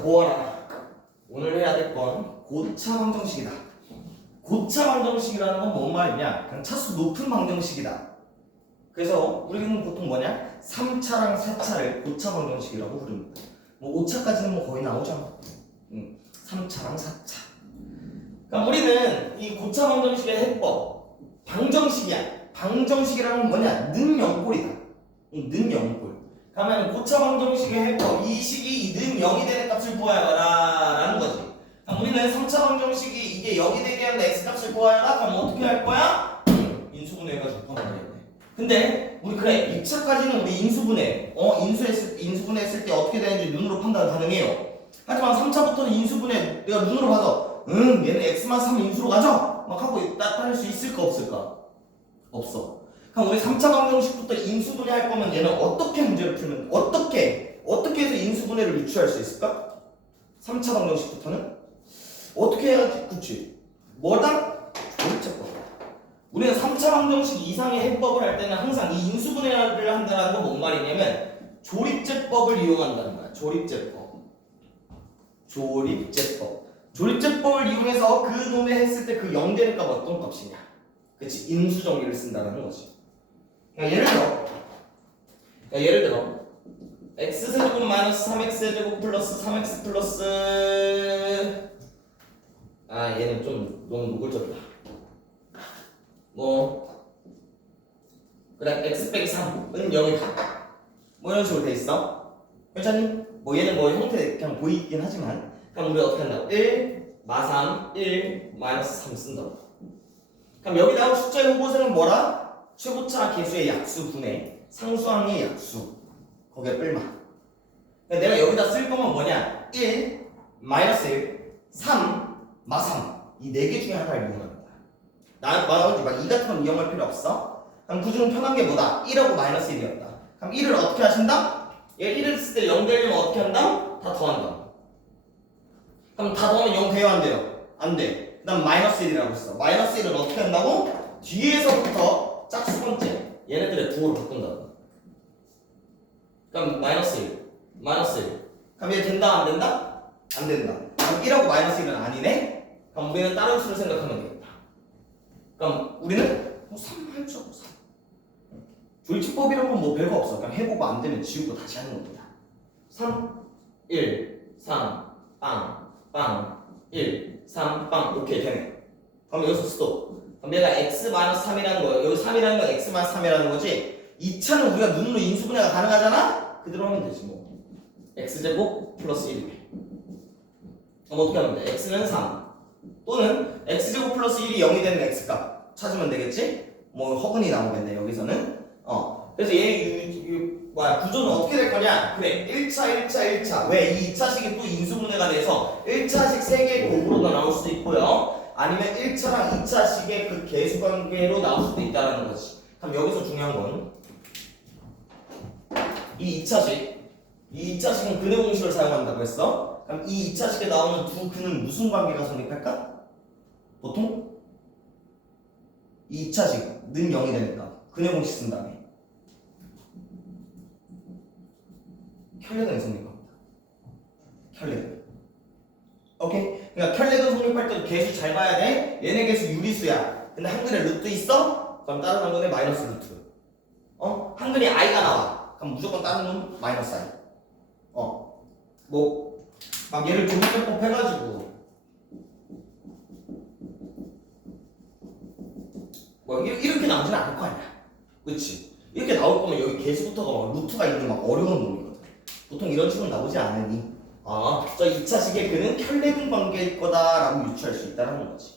자, 보아라. 오늘 해야 될 건 고차 방정식이다. 고차 방정식이라는 건 뭔 말이냐? 그냥 차수 높은 방정식이다. 그래서 우리는 보통 뭐냐? 3차랑 4차를 고차 방정식이라고 부릅니다. 뭐 5차까지는 뭐 거의 나오잖아. 3차랑 4차. 그러니까 우리는 이 고차 방정식의 해법, 방정식이야. 방정식이라는 건 뭐냐? 는0꼴이다. 는0꼴. 그러면 고차 방정식의 해법, 이 식이 는 0이 되는 값을 구하여라 라는 거지. 그럼 우리는 3차 방정식이 이게 0이 되게 하는 x값을 구하여라. 그럼 어떻게 할 거야? 인수분해해가지고 구하면 근데 우리 그래 2차까지는 우리 인수분해 인수분해했을 때 어떻게 되는지 눈으로 판단 가능해요. 하지만 3차부터는 인수분해 내가 눈으로 봐서 얘는 x만 3 인수로 가져 막 하고 나타낼 수 있을까 없을까? 없어. 그럼 우리 3차 방정식부터 인수분해 할 거면 얘는 어떻게 문제를 풀면 어떻게 해서 인수분해를 유추할 수 있을까? 3차 방정식부터는 어떻게 해야지? 그치? 뭐다? 조립제법. 우리는 3차 방정식 이상의 해법을 할 때는 항상 이 인수분해를 한다는 건 뭔 말이냐면 조립제법을 이용한다는 거야. 조립제법을 이용해서 그 놈에 했을 때 그 0 되는 값 어떤 값이냐? 그치? 인수정리를 쓴다는 거지. 그러니까 예를 들어 x세제곱 마이너스 3x세제곱 플러스 3x 플러스 얘는 좀 너무 노골적이다. 그래 x 빼기 3은 0이다. 뭐 이런 식으로 돼 있어. 괜찮니? 뭐 얘는 뭐 형태 그냥 보이긴 하지만 그럼 우리 어떻게 한다고? 1 마3 1 마이너스 3 쓴다고. 그럼 여기 나온 숫자의 호보세는 뭐라? 최고차 계수의 약수 분의 상수항의 약수 거기에 뿔마. 내가 여기다 쓸 거면 뭐냐? 1 마이너스 1 3 마3 이 4개 중에 하나를 이용합니다. 나머지 막 2 같은 건 이용할 필요 없어. 그럼 그 중 편한 게 뭐다? 1하고 마이너스 1이었다. 그럼 1을 어떻게 하신다? 얘 1을 쓸 때 0 되려면 어떻게 한다? 다 더한다. 그럼 다 더하면 0 돼요? 안 돼요? 안 돼. 그 다음 마이너스 1이라고 했어. 마이너스 1은 어떻게 한다고? 뒤에서부터 짝수 번째 얘네들의 부호를 바꾼다고. 그럼 마이너스 1 그럼 얘 된다? 안 된다? 안 된다. 그럼 1하고 마이너스 1은 아니네? 그럼 우리는 다른 수를 생각하면 되겠다. 그럼 우리는 3 할 줄 알고 3. 조립법이란 건 뭐 별거 없어. 그냥 해보고 안 되면 지우고 다시 하는 겁니다. 3, 1, 3, 빵, 빵, 1, 3, 빵. 오케이, 되네. 그럼 여기서 스톱. 그럼 얘가 x-3이라는 거예요. 여기 3이라는 건 x-3이라는 거지. 2차는 우리가 눈으로 인수분해가 가능하잖아? 그대로 하면 되지 뭐. x제곱 플러스 1이네. 그럼 어떻게 하면 돼? x는 3 또는 x제곱 플러스 1이 0이 되는 x값 찾으면 되겠지? 뭐 허근이 나오겠네 여기서는. 그래서 얘 구조는 어떻게 될 거냐? 그래 1차 왜? 이 2차식이 또 인수분해가 돼서 1차식 3개의 곱으로도 나올 수도 있고요 아니면 1차랑 2차식의 그 계수관계로 나올 수도 있다는 거지. 그럼 여기서 중요한 건 이 2차식은 근의 공식을 사용한다고 했어. 그럼 이 2차식에 나오는 두 근은 무슨 관계가 성립할까? 보통 이 2차식 는 0이 되니까 근의 공식 쓴 다음에 켤레근이 성립합니다. 켤레근. 오케이? 그러니까 켤레근 성립할 때도 계수 잘 봐야 돼. 얘네 계수 유리수야. 근데 한근에 루트 있어? 그럼 다른 한근에 마이너스 루트. 한근에 i가 나와. 그럼 무조건 다른 놈 마이너스 i. 막 얘를 조립제법 해가지고 이렇게 나오지는 않을 거 아니야. 그치? 이렇게 나올 거면 여기 계수부터가 막 루트가 있는 막 어려운 놈이거든. 보통 이런 식으로 나오지 않으니 저 2차식의 그는 켤레근 관계일 거다라고 유추할 수 있다는 거지.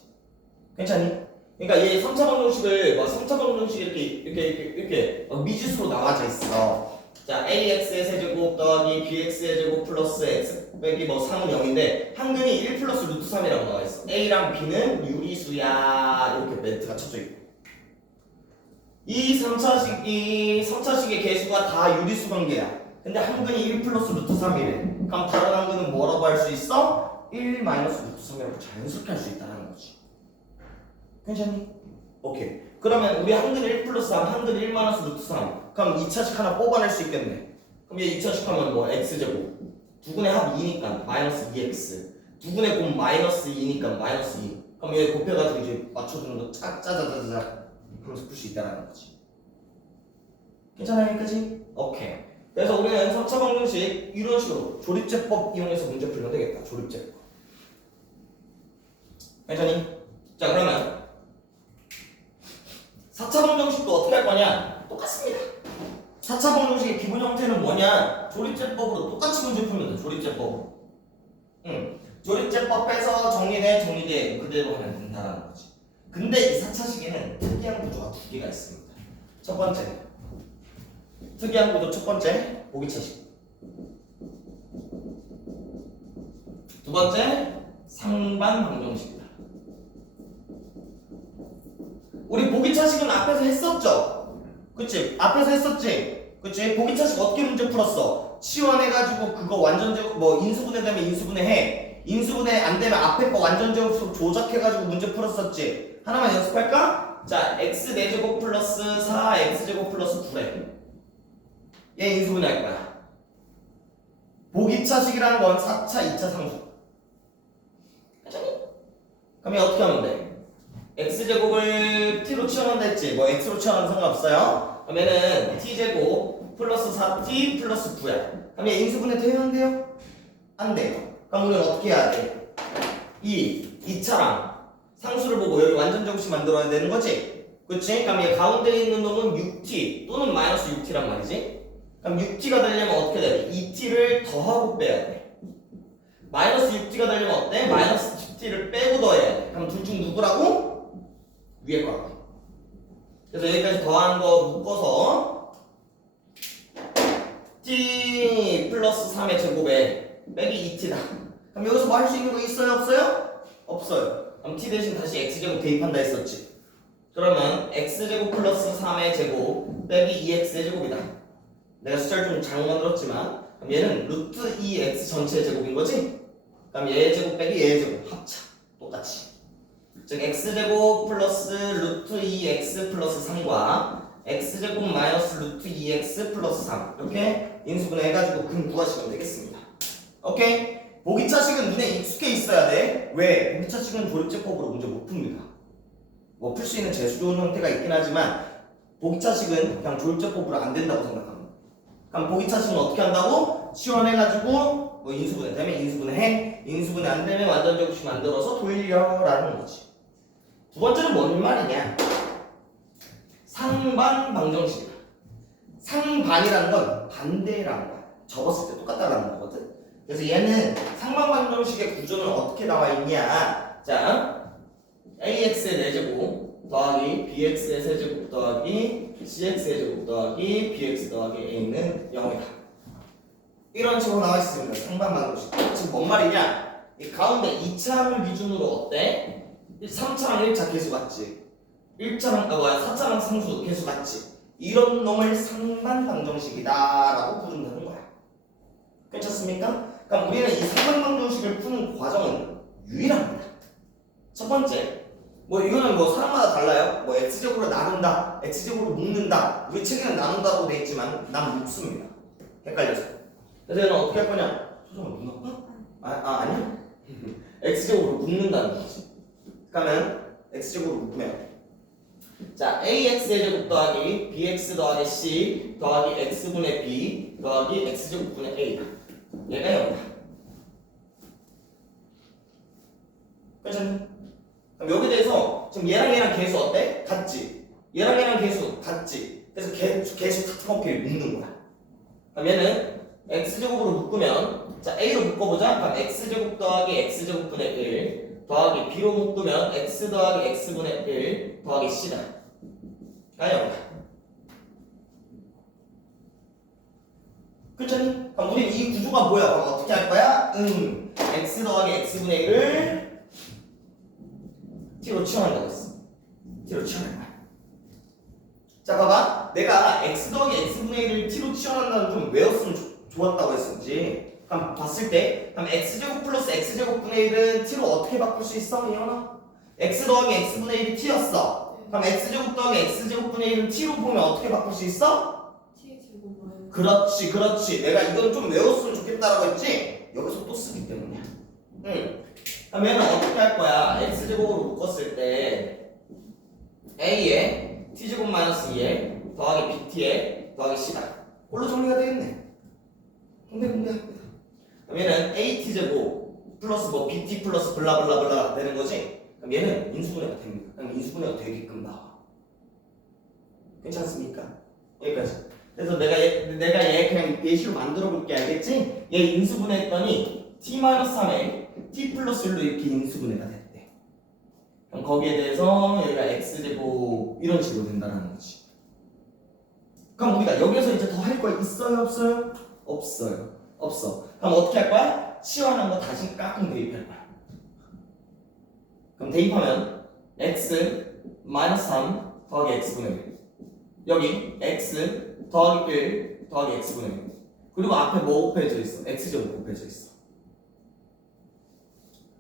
괜찮니? 그러니까 얘 3차 방정식을 3차 방정식이 이렇게 미지수로 나와져 있어. 자, ax의 세제곱 더하기 bx의 제곱 플러스 x 빼기 3은 0인데 한근이 1 플러스 루트 3이라고 나와 있어. a랑 b는 유리수야 이렇게 멘트가 쳐져 있고 이 3차식의 계수가 다 유리수 관계야. 근데 한근이 1 플러스 루트 3이래. 그럼 다른 한근은 뭐라고 할 수 있어? 1 마이너스 루트 3이라고 자연스럽게 할 수 있다는 거지. 괜찮니? 오케이. 그러면 우리 한근 1 플러스 3, 한근 1 마이너스 루트 3. 그럼 2차식 하나 뽑아낼 수 있겠네. 그럼 얘 2차식 하면 뭐 x제곱 두근의 합 2니까 마이너스 2x. 두근의 곱 마이너스 2니까 마이너스 2. 그럼 얘 곱해가지고 이제 맞춰주는 거 짜자자자자 그러면서 풀 수 있다는 거지. 괜찮아요, 여기까지? 오케이. 그래서 우리는 3차 방정식 이런 식으로 조립제법 이용해서 문제 풀면 되겠다. 조립제법. 괜찮니? 자, 그러면 4차 방정식도 어떻게 할 거냐? 똑같습니다. 4차 방정식의 기본 형태는 뭐냐? 조립제법으로 똑같이 문제 풀면 돼. 조립제법으로. 조립제법에서 정리돼 그대로 하면 된다는 거지. 근데 이 4차식에는 특이한 구조가 두 개가 있습니다. 첫 번째, 특이한 구조 첫 번째, 보기차식. 두 번째, 상반 방정식이다. 우리 보기차식은 앞에서 했었죠? 그치? 앞에서 했었지? 그치? 보기차식 어떻게 문제 풀었어? 치환해가지고 그거 완전제곱 뭐 인수분해 되면 인수분해 해. 인수분해 안 되면 앞에 거 완전제곱으로 조작해가지고 문제 풀었었지? 하나만 연습할까? 자, x 4제곱 플러스 4x제곱 플러스 9래. 얘 인수분해 할 거야. 보기차식이라는 건 4차, 2차 상수. 괜찮니? 그럼 얘 어떻게 하면 돼? x제곱을 t로 치환한다 했지? 뭐 x로 치환하면 상관없어요? 그러면은 t제곱 플러스 4t 플러스 9야. 그럼 얘 인수분해 돼요? 안 돼요? 안 돼요. 그럼 우리는 어떻게 해야 돼? 2차랑 상수를 보고 여기 완전제곱식 만들어야 되는 거지? 그치? 그럼 얘 가운데 있는 놈은 6t 또는 마이너스 6t란 말이지? 그럼 6t가 되려면 어떻게 돼야 돼? 2t를 더하고 빼야 돼. 마이너스 6t가 되려면 어때? 마이너스 6t를 빼고 더해야 돼. 그럼 둘 중 누구라고? 위에 거. 그래서 여기까지 더한 거 묶어서 t 플러스 3의 제곱에 빼기 2t다. 그럼 여기서 뭐 할 수 있는 거 있어요? 없어요? 없어요. 그럼 t 대신 다시 x제곱 대입한다 했었지. 그러면 x제곱 플러스 3의 제곱 빼기 2x의 제곱이다. 내가 숫자를 좀 잘못 만들었지만 그럼 얘는 루트 2x 전체의 제곱인 거지? 그럼 얘의 제곱 빼기 얘의 제곱 합차. 똑같이. 즉 x제곱 플러스 루트 2x 플러스 3과 x제곱 마이너스 루트 2x 플러스 3 이렇게 인수분해 해가지고 근 구하시면 되겠습니다. 오케이? 보기차식은 눈에 익숙해 있어야 돼. 왜? 보기차식은 조립제법으로 문제 못 풉니다. 뭐 풀 수 있는 재수 좋은 형태가 있긴 하지만 보기차식은 그냥 조립제법으로 안 된다고 생각합니다. 그럼 보기차식은 어떻게 한다고? 치환해가지고 뭐 인수분해 되면 인수분해 해. 인수분해 안 되면 완전제곱식 만들어서 돌려라는 거지. 두 번째는 뭔 말이냐? 상반 방정식이다. 상반이라는 건 반대라는 거야. 접었을 때 똑같다라는 거거든. 그래서 얘는 상반 방정식의 구조는 어떻게 나와 있냐? 자, ax의 4제곱 더하기 bx의 세제곱 더하기 cx의 제곱 더하기 bx 더하기 a는 0이다. 이런 식으로 나와 있습니다. 상반 방정식. 지금 뭔 말이냐? 이 가운데 2차를 기준으로 어때? 3차랑 1차 계수 같지? 4차랑 상수 계수 같지? 이런 놈을 상반 방정식이다라고 부른다는 거야. 괜찮습니까? 그럼 우리는 이 상반 방정식을 푸는 과정은 유일합니다. 첫 번째, 뭐 이거는 뭐 사람마다 달라요. 뭐 x제곱으로 나눈다, x제곱으로 묶는다. 우리 책에는 나눈다고 돼 있지만 난 묶습니다. 헷갈려서. 그래서 얘는 어떻게 할 거냐? 소정아 눈 아파? 아니야? x제곱으로 묶는다는 거지. 그러면 x제곱으로 묶으면 자, ax의 제곱 더하기 bx 더하기 c 더하기 x분의 b 더하기 x제곱분의 a다. 얘가 0이다. 괜찮니? 그럼 여기에 대해서 지금 얘랑 계수 어때? 같지? 얘랑 계수 같지? 그래서 계수 같은 거끼리 묶는 거야. 그럼 얘는 x제곱으로 묶으면 자 a로 묶어보자. 그럼 x제곱 더하기 x제곱분의 1 더하기 b로 묶으면 x 더하기 x분의 1 더하기 c다. 가요. 그렇잖니? 그럼 우리 이 구조가 뭐야? 그럼 어떻게 할 거야? x 더하기 x분의 1을 t로 치환한다고 했어. t로 치환할 거야. 자 봐봐. 내가 x 더하기 x분의 1을 t로 치환한다는 좀 외웠으면 좋았다고 했었지. 그럼 봤을 때 그럼 x제곱 플러스 x제곱분의 1은 t로 어떻게 바꿀 수 있어? 이현아? x 더하기 x분의 1이 t였어. 그럼 x제곱 더하기 x제곱분의 1은 t로 보면 어떻게 바꿀 수 있어? t의 제곱 마이너스 그렇지, 그렇지. 내가 이건 좀 외웠으면 좋겠다라고 했지? 여기서 또 쓰기 때문이야. 그럼 얘는 어떻게 할 거야? x제곱으로 묶었을 때 a에 t제곱 마이너스 2에 더하기 bt에 더하기 c다. 꼴로 정리가 되겠네. 근데 그럼 얘는 at제곱 플러스 뭐 bt 플러스 블라블라블라 되는 거지? 그럼 얘는 인수분해가 됩니다. 그럼 인수분해가 되게끔 나와. 괜찮습니까? 여기까지. 그래서 내가 얘 그냥 예시로 만들어 볼게. 알겠지? 얘 인수분해했더니 t-3에 t 플러스 1로 이렇게 인수분해가 됐대. 그럼 거기에 대해서 여기가 x제곱 이런 식으로 된다는 거지. 그럼 우리가 여기서 이제 더 할 거 있어요? 없어요? 없어요. 없어. 그럼 어떻게 할 거야? 치환한 거 다시 깍꿍 대입할 거야. 그럼 대입하면 x 마이너스 3 더하기 x분의 1 여기 x 더하기 1 더하기 x분의 1 그리고 앞에 뭐 곱해져 있어? x제곱 곱해져 있어.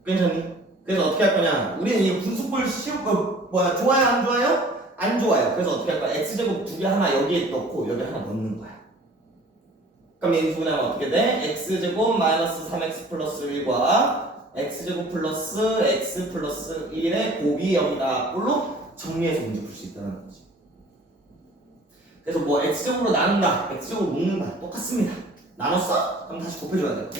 괜찮니? 그래서 어떻게 할 거냐? 우리는 이 분수꼴 쉬운 거 뭐야? 좋아요? 안 좋아요? 안 좋아요. 그래서 어떻게 할 거야? x제곱 두 개 하나 여기에 넣고 여기 하나 넣는 거야. 그럼 인수분해하면 어떻게 돼? x제곱 마이너스 3x 플러스 1과 x제곱 플러스 x 플러스 1의 곱이 여기다 꼴로 정리해서 문제 풀 수 있다는 거지. 그래서 뭐 x제곱으로 나눈다, x제곱으로 묶는다 똑같습니다. 나눴어? 그럼 다시 곱해줘야 돼.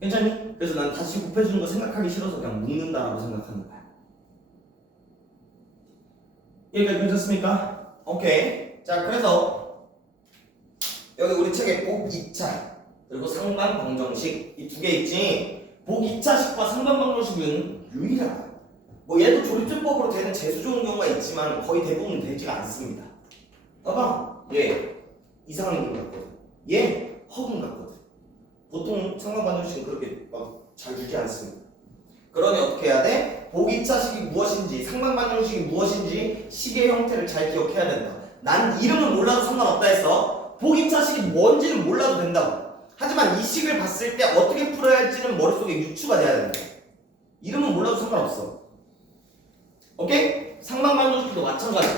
괜찮니? 그래서 난 다시 곱해주는 거 생각하기 싫어서 그냥 묶는다라고 생각하는 거야. 여기까지 괜찮습니까? 오케이. 자, 그래서 여기 우리 책에 복 2차 그리고 상반 방정식 이 두 개 있지. 복 2차식과 상반 방정식은 유일하다. 뭐 얘도 조립제법으로 되는 재수 좋은 경우가 있지만 거의 대부분 되지가 않습니다. 봐봐, 얘 이상한 분 같거든. 얘 허분 같거든. 보통 상반 방정식은 그렇게 막 잘 주지 않습니다. 그러니 어떻게 해야 돼? 복 2차식이 무엇인지, 상반 방정식이 무엇인지 식의 형태를 잘 기억해야 된다. 난 이름은 몰라도 상관없다 했어. 복 2차식이 뭔지는 몰라도 된다고. 하지만 이 식을 봤을 때 어떻게 풀어야 할지는 머릿속에 유추가 돼야 된다. 이름은 몰라도 상관없어. 오케이? 상반방정식도 마찬가지.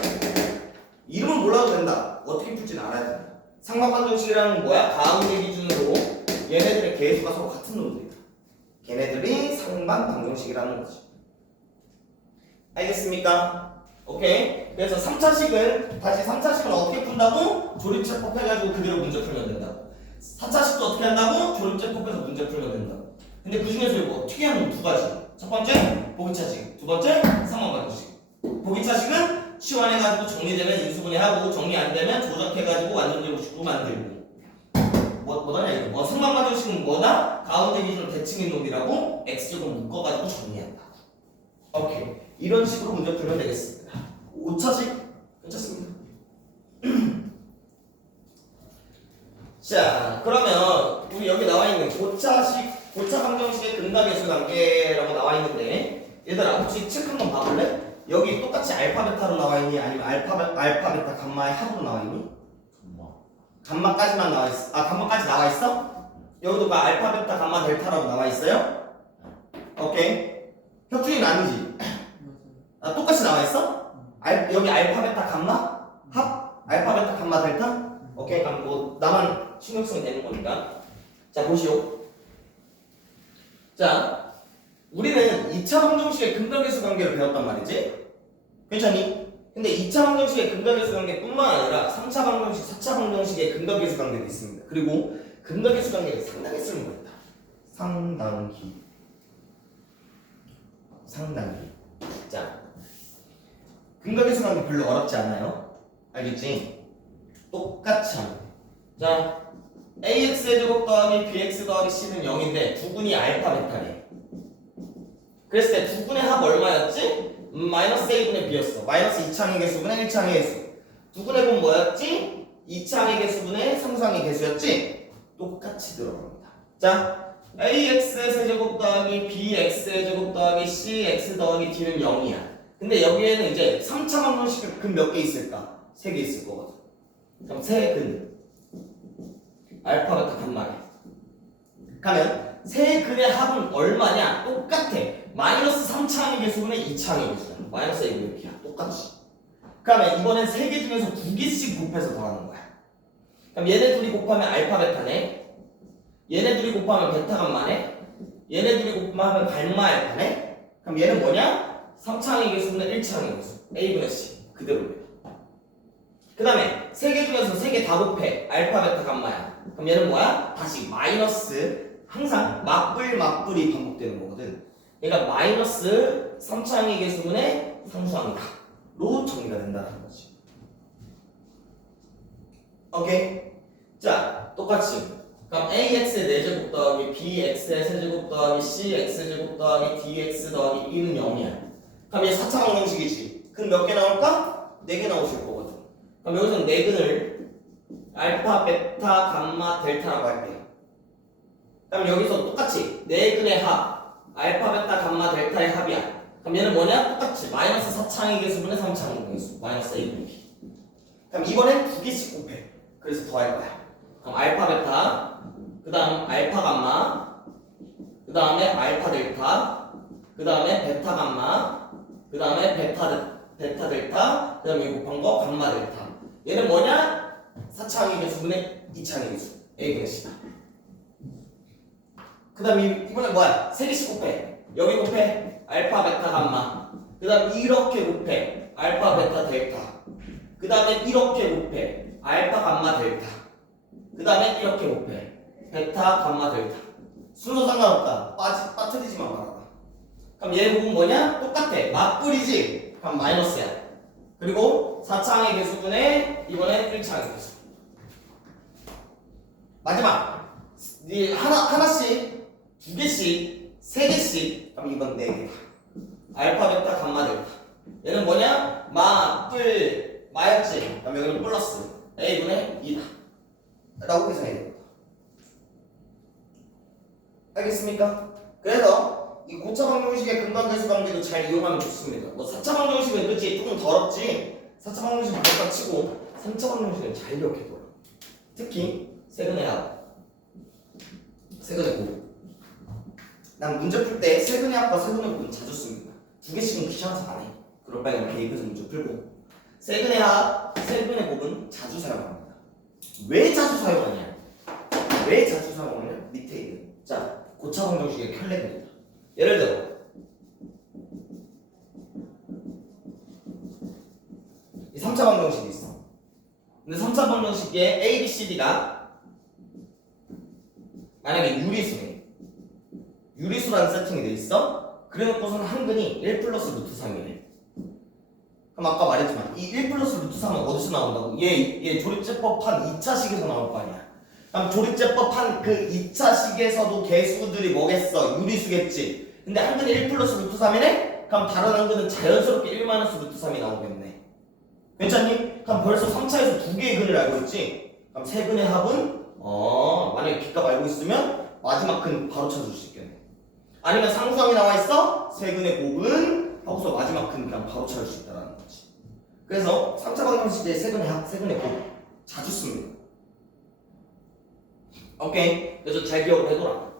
이름은 몰라도 된다. 어떻게 풀지는 알아야 된다. 상반방정식이라는 건 뭐야? 가운데 기준으로 얘네들의 개수가 서로 같은 놈들이다. 걔네들이 상반방정식이라는 거지. 알겠습니까? 오케이? 그래서 3차식은 다시 3차식은 어떻게 푼다고? 조립제법 해가지고 그대로 문제 풀면 된다고. 4차식도 어떻게 한다고? 조립제법에서 문제 풀면 된다고. 근데 그 중에서 뭐 특이한 건 두 가지. 첫 번째 보기차식, 두 번째 상반방정식. 보기차식은 치환해가지고 정리되면 인수분해하고 정리 안 되면 조작해가지고 완전 제곱식으로 만들고. 뭐더냐 이거? 상반방정식은 뭐다? 가운데 기준으로 대칭인 놈이라고 x제곱 묶어가지고 정리한다. 오케이. 이런 식으로 문제 풀면 되겠습니다. 5차식 괜찮습니다. 자, 그러면 우리 여기 나와 있는 고차식, 고차 방정식의 근각계수 관계라고 나와 있는데, 얘들아 혹시 책 한번 봐볼래? 여기 똑같이 알파 베타로 나와 있니? 아니면 알파 베타 감마의 합으로 나와 있니? 감마까지만 나와 있어. 아, 감마까지 나와 있어? 여기도 그 알파 베타 감마 델타라고 나와 있어요? 오케이. 혁준이는 아니지? 아, 똑같이 나와 있어? 여기 알파 베타 감마 합? 알파 베타 감마 델타? 오케이. 그럼 뭐 나만 신경 쓰면 되는 거니까. 자, 보시오. 자, 우리는 2차 방정식의 근각계수 관계를 배웠단 말이지? 괜찮니? 근데 2차 방정식의 근각계수 관계뿐만 아니라 3차 방정식, 4차 방정식의 근각계수 관계도 있습니다. 그리고 근각계수 관계를 상당히 쓰는 거다. 상당히. 자, 근각계수 관계 별로 어렵지 않아요? 알겠지? 똑같이 하면 돼. 자, ax의 제곱 더하기 bx 더하기 c는 0인데 두근이 알파 베타래. 그랬을 때 두근의 합 얼마였지? 마이너스 a분의 b였어. 마이너스 2창의 개수분의 1창의 개수. 두근의 분 뭐였지? 2창의 개수분의 3창의 개수였지? 똑같이 들어갑니다. 자, ax의 세제곱 더하기 bx의 제곱 더하기 cx 더하기 d는 0이야. 근데 여기에는 이제 3차 방정식 근 몇 개 있을까? 3개 있을 거거든. 그럼 세 근 알파 베타 감마래. 가면 세 근의 합은 얼마냐? 똑같아. 마이너스 3창의 개수분의 2창의 개수야. 마이너스 a분의 b야. 똑같이. 그러면 이번엔 3개 중에서 2개씩 곱해서 더하는 거야. 그럼 얘네 둘이 곱하면 알파 베타네. 얘네 둘이 곱하면 베타 감마네. 얘네 둘이 곱하면 갈마 알파네. 그럼 얘는 뭐냐? 3차항의 개수는 1차항의 개수. A분의 C. 그대로. 그 다음에 3개 중에서 3개 다 곱해. 알파 베타 감마야. 그럼 얘는 뭐야? 다시 마이너스. 항상 맞불이 반복되는 거거든. 얘가 마이너스 3차항의 개수분의 상수항이다 로 정리가 된다는 거지. 오케이? 자, 똑같이 그럼 AX의 4제곱 더하기 BX의 세제곱 더하기 CX제곱 더하기 DX 더하기 2는 0이야. 그럼 얘 4차 방정식이지. 그럼 몇 개 나올까? 4개 나오실 거거든. 그럼 여기서 네근을 알파, 베타, 감마, 델타라고 할게요. 그럼 여기서 똑같이 네근의 합, 알파, 베타, 감마, 델타의 합이야. 그럼 얘는 뭐냐? 똑같이 마이너스 4차항의 개수분의 3차항의 개수 마이너스 A분의 B. 그럼 이번엔 2개씩 곱해. 그래서 더할 거야. 그럼 알파, 베타, 그 다음 알파, 감마, 그 다음에 알파, 델타, 그 다음에 베타, 감마, 그 다음에 베타, 델타, 그 다음에 이거 곱한 거 감마, 델타. 얘는 뭐냐? 4차항의 개수분의 2차항의 개수 A분의 C다. 그 다음 이번엔 뭐야? 3개씩 곱해. 여기 곱해. 알파, 베타, 감마. 그 다음 이렇게 곱해. 알파, 베타, 델타. 그 다음에 이렇게 곱해. 알파, 감마, 델타. 그 다음에 이렇게 곱해. 베타, 감마, 델타. 순서 상관없다. 빠뜨리지만 말아라. 그럼 얘 부분 뭐냐? 똑같아. 맞불이지? 그럼 마이너스야. 그리고 4차항의 개수분의 이번엔 1차항의 개수. 마지막. 하나씩, 2개씩, 3개씩. 그럼 이건 4개다. 알파, 베타, 감마, 델타. 얘는 뭐냐? 마였지? 그럼 여기는 플러스 A분의 2다 라고 계산해야 됩니다. 알겠습니까? 그래서 이 고차 방정식의 근방계수 관계도 잘 이용하면 좋습니다. 뭐 4차 방정식은 그렇지 조금 더럽지. 4차 방정식은 그렇다 치고 3차 방정식은 잘 기억해둬요. 특히 세근의 합, 세근의 곱. 난 문제 풀 때 세근의 합과 세근의 곱은 자주 씁니다. 2개씩은 귀찮아서 안 해. 그럴 바에는 개입해서 문제 풀고. 세근의 합, 세근의 곱은 자주 사용합니다. 왜 자주 사용하냐? 왜 자주 사용하냐? 밑에 있는 자 고차 방정식의 켤레근이다. 예를 들어 이 3차 방정식이 있어. 근데 3차 방정식에 A, B, C, D가 만약에 유리수네. 유리수라는 세팅이 돼 있어. 그래놓고서는 한근이 1 플러스 루트 3이래. 그럼 아까 말했지만 이 1 플러스 루트 3은 어디서 나온다고? 얘 조립제법한 2차식에서 나올 거 아니야. 그럼 조립제법한 그 2차식에서도 개수들이 뭐겠어? 유리수겠지. 근데 한근이 1 플러스 루트 3이네? 그럼 다른 한근은 자연스럽게 1 마이너스 루트 3이 나오겠네. 괜찮니? 그럼 벌써 3차에서 2개의 근을 알고 있지? 그럼 세 근의 합은 만약에 뒷값 알고 있으면 마지막 근 바로 찾을 수 있겠네. 아니면 상수항이 나와 있어? 세 근의 곱은 하고서 마지막 근 그냥 바로 찾을 수 있다는 거지. 그래서 3차 방정식의 세 근의 합, 세 근의 곱 자주 씁니다. 오케이. 그래서 잘 기억을 해둬라.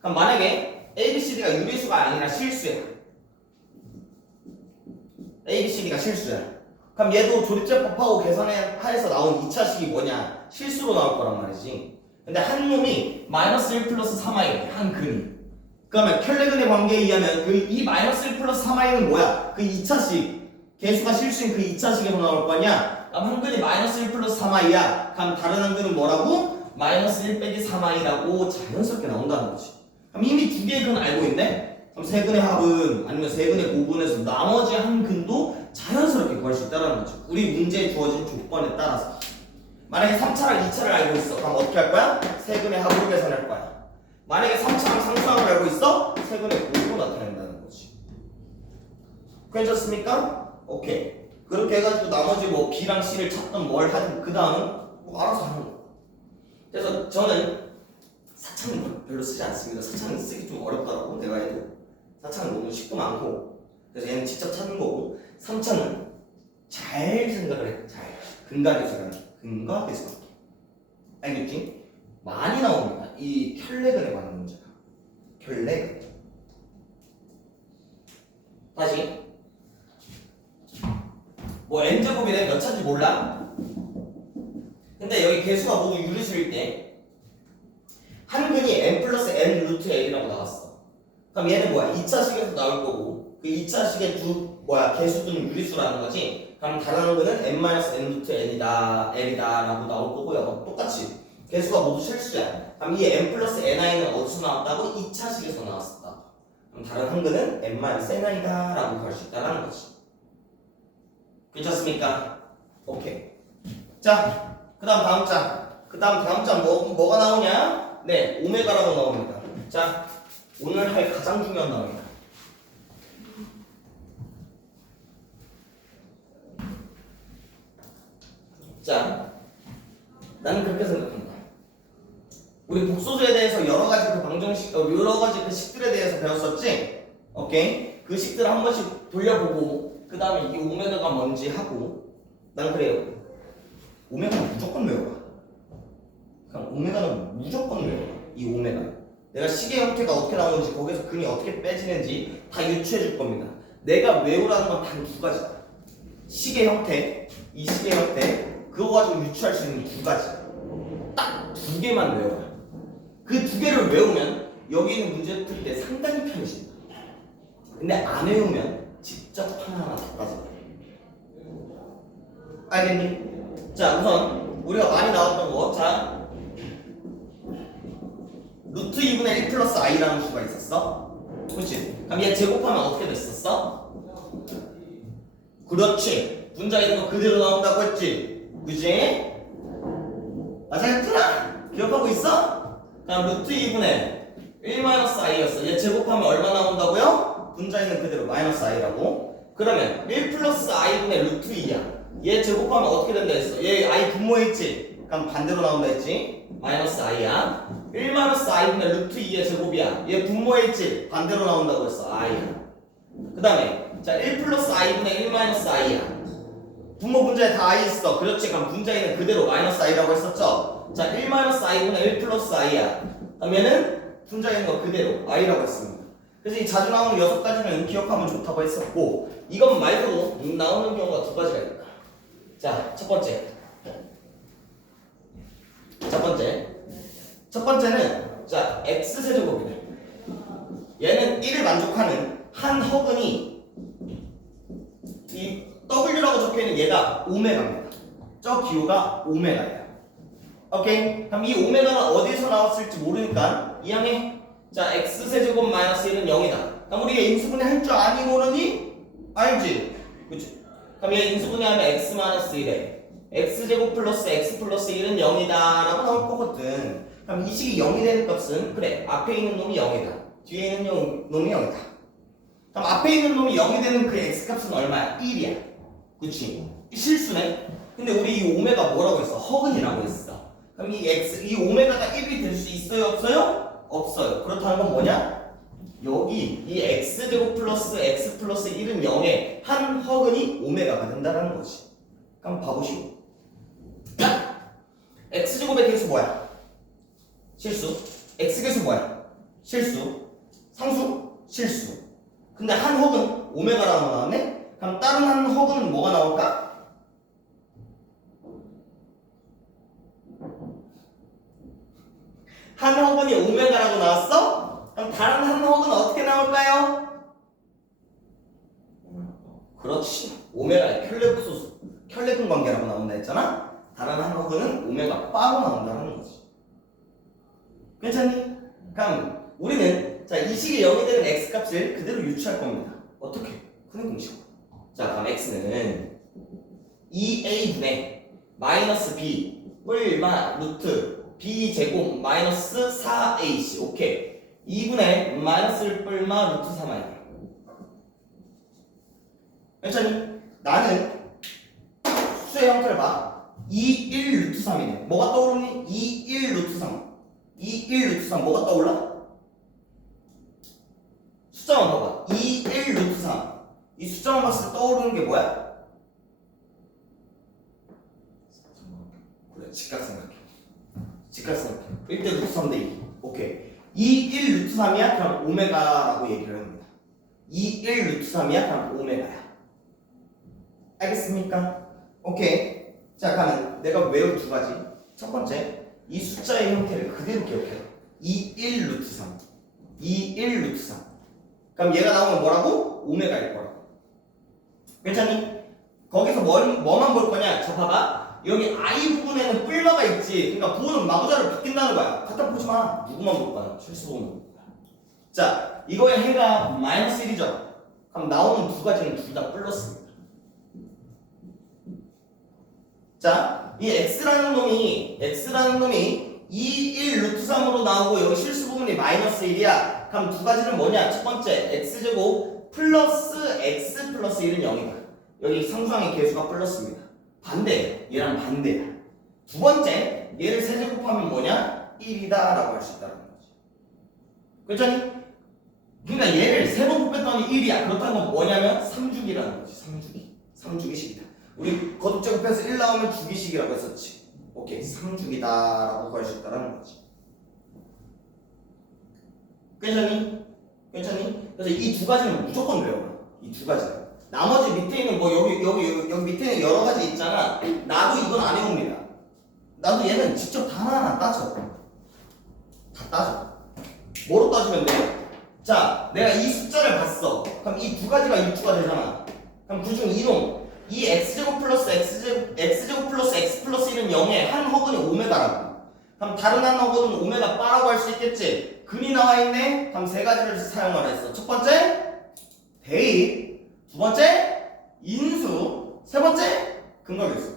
그럼 만약에 A, B, C, D가 유리수가 아니라 실수야. A, B, C, D가 실수야. 그럼 얘도 조립제법하고 계산해서 나온 2차식이 뭐냐? 실수로 나올 거란 말이지. 근데 한 놈이 마이너스 1 플러스 3i래. 한 근이. 그러면 켤레근의 관계에 의하면 이 마이너스 1 플러스 3i는 뭐야? 그 2차식. 개수가 실수인 그 2차식에서 나올 거 아니야? 그럼 한 근이 마이너스 1 플러스 3i야. 그럼 다른 한 근은 뭐라고? 마이너스 1 빼기 3i라고 자연스럽게 나온다는 거지. 그럼 이미 2개의 근 알고 있네? 그럼 세 근의 합은 아니면 세 근의 곱분에서 나머지 한 근도 자연스럽게 구할 수 있다는 거죠. 우리 문제에 주어진 조건에 따라서. 만약에 3차랑 2차를 알고 있어. 그럼 어떻게 할 거야? 세 근의 합으로 계산할 거야. 만약에 3차랑 상수항을 알고 있어? 세 근의 곱으로 나타낸다는 거지. 괜찮습니까? 오케이. 그렇게 해가지고 나머지 뭐 B랑 C를 찾든 뭘 하든 그 다음은 뭐 알아서 하는 거야. 그래서 저는 4차는 별로 쓰지 않습니다. 4차는 쓰기 좀 어렵더라고 내가 해도. 4차는 너무 식도 많고 그래서 얘는 직접 찾는 거고 3차는 잘 생각을 해. 잘 근각에서 알겠지? 많이 나옵니다. 이 켤레근에 관한 문제가. 켤레근. 다시 뭐 n제곱이래 몇 차인지 몰라? 근데 여기 개수가 모두 유리수일 때 한 근이 n 플러스 n 루트 n이라고 나왔어. 그럼 얘는 뭐야? 2차식에서 나올 거고 그 2차식의 개수들은 유리수라는 거지. 그럼 다른 근은 n 마이너스 n 루트 n이다 라고 나올 거고요. 똑같이 개수가 모두 실수야. 그럼 이 n 플러스 ni는 어디서 나왔다고? 2차식에서 나왔었다. 그럼 다른 한 근은 n 마이너스 ni다 라고 할 수 있다는 거지. 괜찮습니까? 오케이. 자, 그 다음 다음 장 뭐가 나오냐? 네, 오메가라고 나옵니다. 자, 오늘 할 가장 중요한 단어입니다. 자, 나는 그렇게 생각합니다. 우리 복소수에 대해서 여러 가지 그 식들에 대해서 배웠었지? 오케이? 그 식들을 한 번씩 돌려보고 그 다음에 이게 오메가가 뭔지 하고 난 그래요. 오메가는 무조건 외워봐. 그냥 오메가는 무조건 외워봐. 이 오메가. 내가 시계 형태가 어떻게 나오는지 거기서 근이 어떻게 빼지는지 다 유추해 줄 겁니다. 내가 외우라는 건 단 두 가지다. 시계 형태, 이 시계 형태 그거 가지고 유추할 수 있는 두 가지. 딱 두 개만 외워봐. 그 두 개를 외우면 여기 있는 문제 풀 때 상당히 편해집니다. 근데 안 외우면 직접 하나하나 다 따져. 알겠니? 자, 우선 우리가 많이 나왔던 거. 자, 루트 2분의 1 플러스 i라는 수가 있었어. 그렇지? 그럼 얘 제곱하면 어떻게 됐었어? 그렇지. 분자에 있는 거 그대로 나온다고 했지. 그지? 맞아 했구나. 기억하고 있어? 그럼 루트 2분의 1 마이너스 i였어. 얘 제곱하면 얼마 나온다고요? 분자에 있는 그대로 마이너스 i라고. 그러면 1 플러스 i분의 루트 2야. 얘 제곱하면 어떻게 된다 했어? 얘 i 분모했지? 그럼 반대로 나온다 했지? 마이너스 i야. 1 마이너스 i분의 루트 2의 제곱이야. 얘 분모했지? 반대로 나온다고 했어. i야. 그 다음에 자 1 플러스 i분의 1 마이너스 i야. 분모 분자에 다 i 있어. 그렇지? 그럼 분자에는 그대로 마이너스 i라고 했었죠? 자 1 마이너스 i분의 1 플러스 i야. 그러면은 분자에 있는 거 그대로 i라고 했습니다. 그래서 이 자주 나오는 6가지는 기억하면 좋다고 했었고 이것 말고도 나오는 경우가 두 가지가 있다. 자, 첫 번째는 자 x세제곱이래. 얘는 1을 만족하는 한 허근이 이 w라고 적혀있는 얘가 오메가입니다. 저 기호가 오메가예요. 오케이? 그럼 이 오메가가 어디서 나왔을지 모르니까 이항에 자 x세제곱 마이너스 1은 0이다. 그럼 우리가 인수분해 할 줄 아니 모르니? 알지? 그치? 그럼 얘 인수분해하면 x 마이너스 1에 x제곱 플러스 x 플러스 1은 0이다 라고 나올 거거든. 그럼 이 식이 0이 되는 값은 그래 앞에 있는 놈이 0이다. 뒤에 있는 놈이 0이다. 그럼 앞에 있는 놈이 0이 되는 그 x값은 얼마야? 1이야. 그치? 실수네? 근데 우리 이 오메가 뭐라고 했어? 허근이라고 했어. 그럼 이 오메가가 1이 될 수 있어요? 없어요? 없어요. 그렇다는 건 뭐냐? 여기 이 x제곱 플러스 x 플러스 1은 0에 한 허근이 오메가가 된다는 거지. 그럼 봐보시오. x제곱의 개수 뭐야? 실수. x개수 뭐야? 실수. 상수? 실수. 근데 한 허근 오메가라고 나왔네? 그럼 다른 한 허근은 뭐가 나올까? 한 허근이 오메가라고 나왔어? 그럼 다른 한 허근은 어떻게 나올까요? 그렇지. 오메가의 켤레근 관계라고 나온다 했잖아? 다른 한 허근은 오메가 바로 나온다는 거지. 괜찮니? 그럼 우리는 자 이 식이 0이 되는 x값을 그대로 유추할 겁니다. 어떻게? 그런 공식으로. 자 그럼 x는 2a분의 마이너스 b 뿔마 루트 b 제곱 마이너스 4ac. 오케이. 2분의 마이너스 뿔마 루트 3i. 괜찮니? 나는 수의 형태를 봐. 2, 1 루트 3이네. 뭐가 떠오르니? 2, 1 루트 3. 2, 1 루트 3 뭐가 떠올라? 숫자만 봐봐. 2, 1 루트 3. 이 숫자만 봤을 때 떠오르는 게 뭐야? 그래, 직각 생각해. 1대 루트 3대 2. 오케이. 2, 1 루트 3이야? 그럼 오메가라고 얘기를 합니다. 2, 1 루트 3이야? 그럼 오메가야. 알겠습니까? 오케이. 자, 그러면 내가 외울 두 가지. 첫 번째, 이 숫자의 형태를 그대로 기억해요. 2, 1 루트 3. 2, 1 루트 3. 그럼 얘가 나오면 뭐라고? 오메가일 거라고. 괜찮니? 거기서 뭐만 볼 거냐? 자, 봐봐. 여기 I 부분에는 뿔마가 있지. 그러니까 부호는 마구자로 바뀐다는 거야. 갖다 보지 마. 누구만 볼 거야? 실수보는. 자, 이거의 해가 마이너스 1이죠. 그럼 나오는 두 가지는 둘 다 플러스입니다. 자, 이 x라는 놈이 2, 1 루트 3으로 나오고 여기 실수 부분이 마이너스 1이야. 그럼 두 가지는 뭐냐? 첫 번째, x제곱 플러스 x 플러스 1은 0이다. 여기 상수항의 개수가 플러스입니다. 반대, 얘랑 반대야. 두 번째, 얘를 세제곱하면 뭐냐? 1이다 라고 할 수 있다는 거지. 그렇잖니? 그러니까 얘를 세 번 곱했더니 1이야. 그렇다는 건 뭐냐면 3주기라는 거지. 3주기식이다. 우리 거듭제곱해서 1 나오면 주기식이라고 했었지. 오케이, 3주기다 라고 할 수 있다는 거지. 괜찮니? 그래서 이 두 가지는 무조건 외워라. 이 두 가지. 나머지 밑에 있는 뭐 여기 밑에 있는 여러 가지 있잖아. 나도 이건 안 해옵니다. 나도 얘는 직접 다 하나하나 따져. 다 따져. 뭐로 따지면 돼? 자, 내가 이 숫자를 봤어. 그럼 이 두 가지가 일주가 되잖아. 그럼 그중 이놈, 이 x제곱 플러스 x제곱 플러스 x 플러스 1은 0의 한 허근이 오메가라고. 그럼 다른 한 허근은 오메가 바라고 할 수 있겠지. 근이 나와 있네. 그럼 세 가지를 사용하라 했어. 첫 번째, 대입. 두 번째, 인수. 세 번째, 근각일수.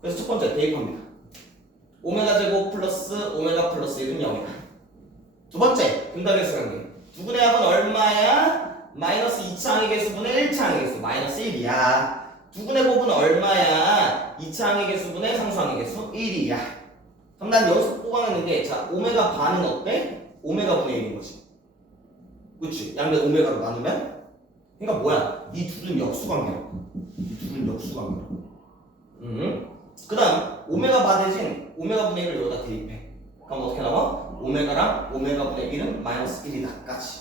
그래서 첫 번째 대입합니다. 오메가 제곱 플러스 오메가 플러스 1은 0이다. 두 번째, 근각일수 관계. 두 분의 합은 얼마야? 마이너스 2차 항의 개수분의 1차 항의 개수 마이너스 1이야. 두 분의 곱은 얼마야? 2차 항의 개수분의 상수 항의 개수 1이야. 그럼 난 여기서 뽑아내는 게, 자, 오메가 반은 어때? 오메가 분의 1인 거지. 그치? 양변 오메가로 나누면? 그러니까 뭐야? 이 둘은 역수관계라고. 그 다음 오메가 반 대신 오메가 분의 1을 여기다 대입해. 그럼 어떻게 나와? 오메가랑 오메가 분의 1은 마이너스 1이다 까지.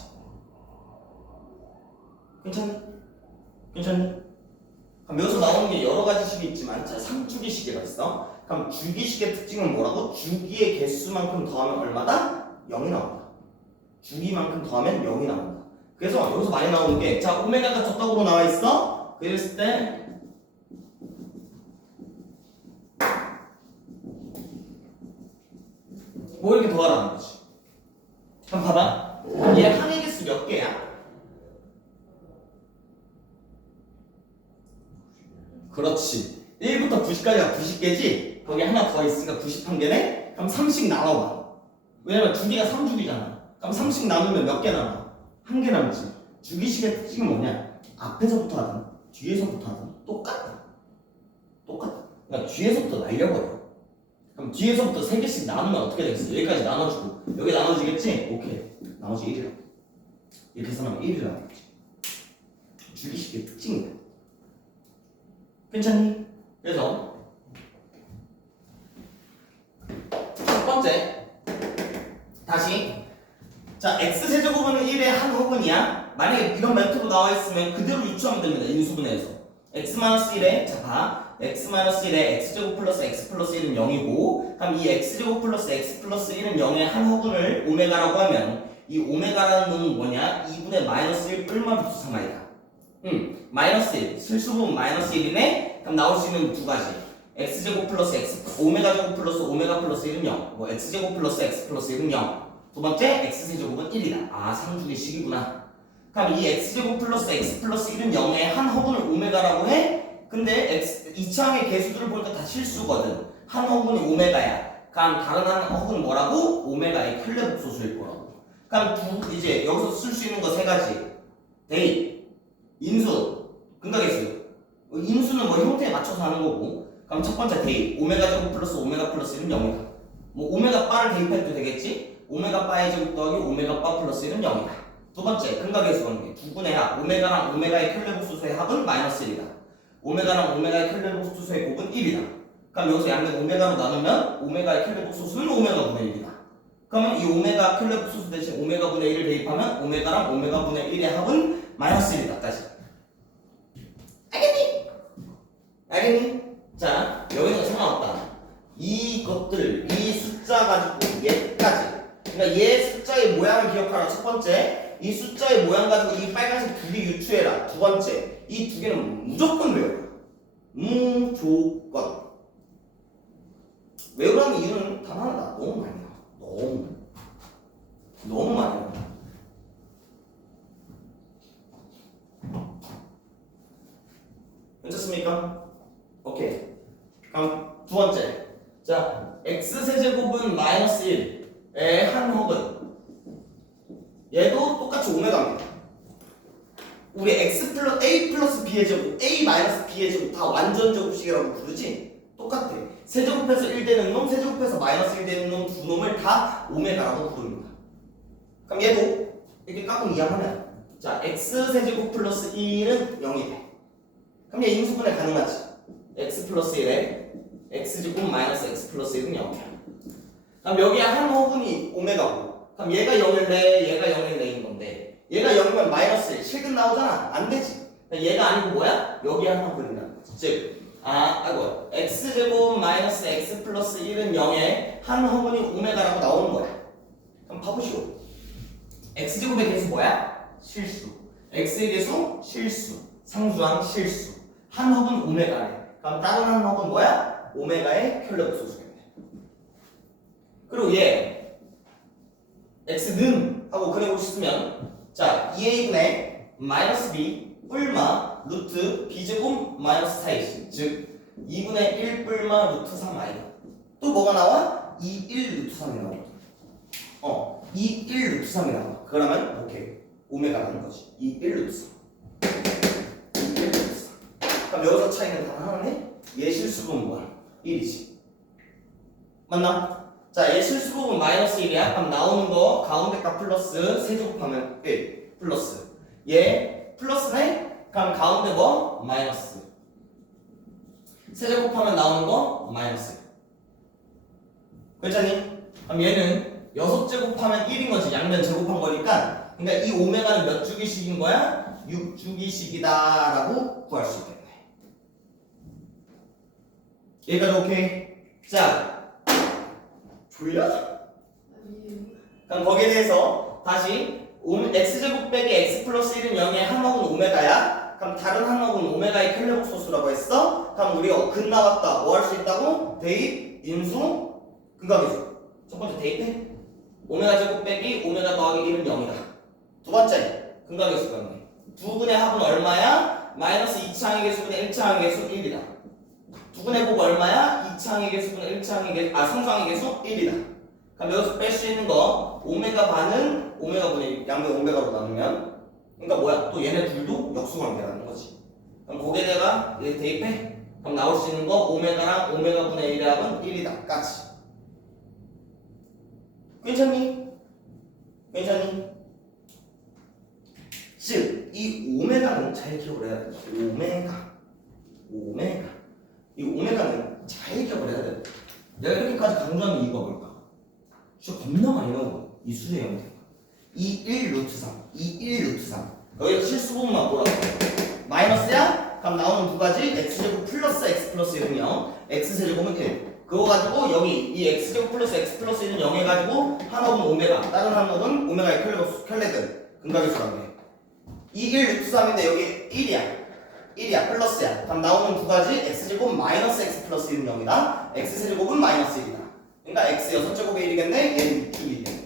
괜찮니? 그럼 여기서 나오는 게 여러 가지 식이 있지만, 자, 3주기식이라 했어. 그럼 주기식의 특징은 뭐라고? 주기의 개수만큼 더하면 얼마다? 0이 나온다. 주기만큼 더하면 0이 나온다. 그래서 여기서 많이 나오는 게, 자, 오메가가 적당으로 나와 있어. 그랬을 때 뭐 이렇게 더하라는 거지. 그럼 봐봐. 얘 항의 개수 몇 개야? 그렇지. 1부터 90까지가 90개지? 거기 하나 더 있으니까 91개네? 그럼 3씩 나눠봐. 왜냐면 주기가 3주기잖아. 그럼 3씩 나누면 몇 개 남아? 1개 남지. 주기식의 특징은 뭐냐? 앞에서부터 하든 뒤에서부터 하든 똑같아. 그러니까 뒤에서부터 날려버려. 그럼 뒤에서부터 3개씩 나누면 어떻게 되겠어? 여기까지 나눠주고 여기 나눠지겠지? 오케이. 나머지 1이라고. 이렇게 해서 나면 1이라고 했지. 주기식의 특징이야. 괜찮니? 그래서 첫 번째, 다시, 자, x세제곱은 1의 한 허근이야. 만약에 이런 멘트로 나와 있으면 그대로 유추하면 됩니다. 인수분해에서 x-1에, 자, 봐, x-1에 x제곱 플러스 x 플러스 1은 0이고, 그럼 이 x제곱 플러스 x 플러스 1은 0의 한 허근을 오메가라고 하면 이 오메가라는 놈은 뭐냐? 2분의 마이너스 1 뿔마 루트 3i다. 마이너스 1, 실수분 마이너스 1이네? 그럼 나올 수 있는 두 가지. x제곱 플러스 x, 오메가 제곱 플러스 오메가 플러스 1은 0. 뭐 x제곱 플러스 x 플러스 1은 0. 두 번째, x세제곱은 1이다. 아, 3주기식이구나. 그럼 이 x제곱 플러스 x 플러스 1은 0의 한 허근을 오메가라고 해? 근데 이차항의 개수들을 보니까 다 실수거든. 한 허근이 오메가야. 그럼 다른 한 허근은 뭐라고? 오메가의 켤레복소수일 거라고. 그럼 이제 여기서 쓸 수 있는 거 세 가지. 대입, 인수, 근각계수. 인수는 뭐 형태에 맞춰서 하는 거고. 그럼 첫 번째 대입, 오메가 제곱 플러스 오메가 플러스 1은 0이다. 뭐 오메가 바를 대입해도 되겠지? 오메가 바의 제곱 더하기 오메가 바 플러스 1은 0이다. 두 번째, 근각계수 관계. 두 분의 합, 오메가랑 오메가의 켤레복소수의 합은 마이너스 1이다. 오메가랑 오메가의 켤레복소수의 곱은 1이다. 그럼 여기서 양변 오메가로 나누면 오메가의 켤레복소수는 오메가 분의 1이다. 그러면 이 오메가 켤레복소수 대신 오메가 분의 1을 대입하면 오메가랑 오메가 분의 1의 합은 마이너스 1이다. 다시. 알겠니? 알겠니? 자, 여기서 상관없다. 이것들, 이 숫자 가지고 얘까지. 그러니까 얘 숫자의 모양을 기억하라. 첫 번째, 이 숫자의 모양 가지고 이 빨간색 두 개 유추해라. 두 번째, 이 두 개는 무조건 외워라. 무조건. 외우라는 이유는 단 하나다. 너무 많이 나와. 너무 많이 나와. 괜찮습니까? 오케이. 그럼 두 번째. 자, x세제곱은 마이너스 1의 한 혹은 얘도 똑같이 오메가입니다. 우리 x 플러스 a 플러스 b의 제곱, a 마이너스 b의 제곱 다 완전 제곱식이라고 부르지? 똑같아. 세제곱해서 1 되는 놈, 세제곱해서 마이너스 1 되는 놈 두 놈을 다 오메가라고 부릅니다. 그럼 얘도 이렇게 깎고 이항하면 자, x 세제곱 플러스 1은 0이 돼. 그럼 얘 인수분해 가능하지? x 플러스 1에 x제곱 마이너스 x 플러스 1은 0이야. 그럼 여기에 한 호분이 오메가고, 그럼 얘가 0일 내, 얘가 0일 내인 건데, 얘가 0이면 마이너스 1, 실근 나오잖아? 안 되지. 얘가 아니고 뭐야? 여기에 한 호분이라는 거지. 즉, x제곱 마이너스 x 플러스 1은 0에 한 호분이 오메가라고 나오는 거야. 그럼 봐보시오. x제곱의 개수 뭐야? 실수. x의 개수? 실수. 상수항 실수. 한 홉은 오메가네. 그럼 다른 한 홉은 뭐야? 오메가의 혈력소수겠네. 그리고 얘 x는 하고 그려보고 싶으면 자 2a분의 마이너스 b 뿔마 루트 b제곱 마이너스 4ac 즉 2분의 1 뿔마 루트 3i다. 또 뭐가 나와? 2, 1 루트 3이 나와. 2, 1 루트 3이 나와. 그러면 오케이 오메가라는 거지. 2, 1 루트 3. 그럼 여기서 차이는 단 하나네? 얘 실수분은 뭐야? 1이지. 맞나? 자, 얘 실수분은 마이너스 1이야. 그럼 나오는 거 가운데 값 플러스 세제곱하면 1 플러스 얘 플러스네? 그럼 가운데 뭐? 마이너스 세제곱하면 나오는 거 마이너스. 그렇잖니? 그럼 얘는 6제곱하면 1인 거지. 양면 제곱한 거니까. 그러니까 이 오메가는 몇 주기식인 거야? 6주기식이다라고 구할 수 있겠네. 여기까지 오케이? 자, 졸려? 그럼 거기에 대해서 다시 x제곱 빼기 x 플러스 1은 0의 한 홉은 오메가야? 그럼 다른 한 홉은 오메가의 켈레복 소수라고 했어? 그럼 우리가 근 나왔다 뭐 할 수 있다고? 대입, 인수, 근각계수. 첫 번째 대입해. 오메가 제곱 빼기 오메가 더하기 1은 0이다. 두 번째 근각계수 관계. 두 근의 합은 얼마야? 마이너스 2차항의 개수분의 1차항의 개수 1이다. 두 근의 곱은 얼마야? 2차항의 개수분의 1차항의 개수, 상수항의 개수 1이다. 그럼 여기서 뺄 수 있는 거 오메가 반은 오메가분의 양면 오메가로 나누면 그러니까 뭐야? 또 얘네 둘도 역수관계라는 거지. 그럼 거기에다가 얘 대입해. 그럼 나올 수 있는 거 오메가랑 오메가분의 1의 합은 1이다. 까지. 괜찮니? 괜찮니? 즉, 이 오메가는 잘 기억을 해야 돼. 오메가. 이 오메가는 잘 기억을 해야 돼. 내가 이렇게까지 강조하는 이유가 뭘까? 진짜 겁나 많이 나오고 이 수의 형태가 2, 1 루트 3 2, 1 루트 3 여기서 실수 부분만 뭐라고 해? 마이너스야? 그럼 나오는 두 가지 x제곱 플러스 x 플러스 1은 0 x세제곱은 1 그거 가지고 여기 이 x제곱 플러스 x 플러스 1은 0 해가지고 한 홉은 오메가 다른 한 홉은 오메가의 혈렉은 근각의 수관계 2, 1 루트 3인데 여기 1이야 플러스야. 그럼 나오는 두 가지 x제곱 마이너스 x 플러스 1은 0이다. x세제곱은 마이너스 1이다. 그러니까 x 6제곱의 1이겠네. 얘는 6이겠네.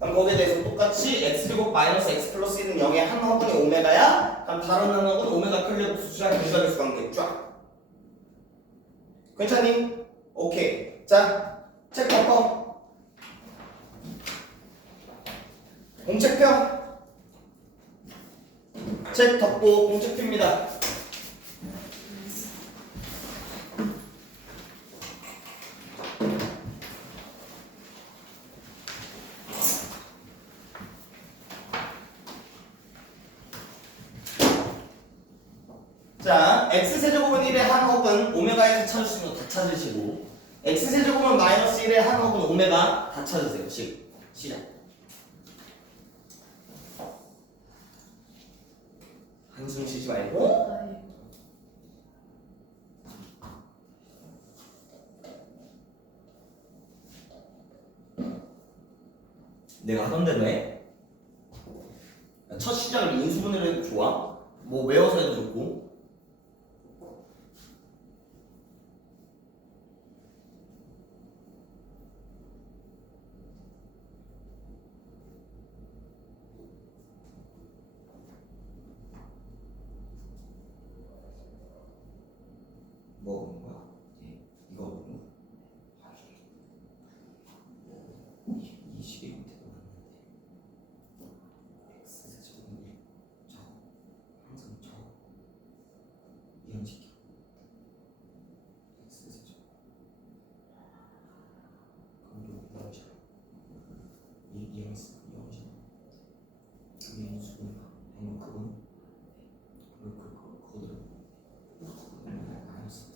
그럼 거기에 대해서 똑같이 x제곱 마이너스 x 플러스 1은 0의 한 홉은이 오메가야. 그럼 다른 한 홉은 오메가 클리어 수수랑 근각의 수관계 쫙. 괜찮니? 오케이. 자, 책 덮어. 공책 펴. 책 덮고 공책 핍니다. 자, x세제곱은 1의 한 홉은 오메가에서 찾을 수 있는 거 다 찾으시고 x세제곱은 마이너스 1의 한 홉은 오메가 다 찾으세요. 시작. 한숨 쉬지 말고 내가 하던 대로 해. 첫 시작을 인수분해로 해도 좋아. 뭐 외워서 해도 좋고. 뭐 보는 거야? 이거 보는 거야? 20이 밑에도 맞는데 X세제곱은 저거 항상 저거 이항시켜 X세제곱 그럼 또 이항시켜 이항시켜 그게 인수분해가 아니면 그건 그거대로 마이너스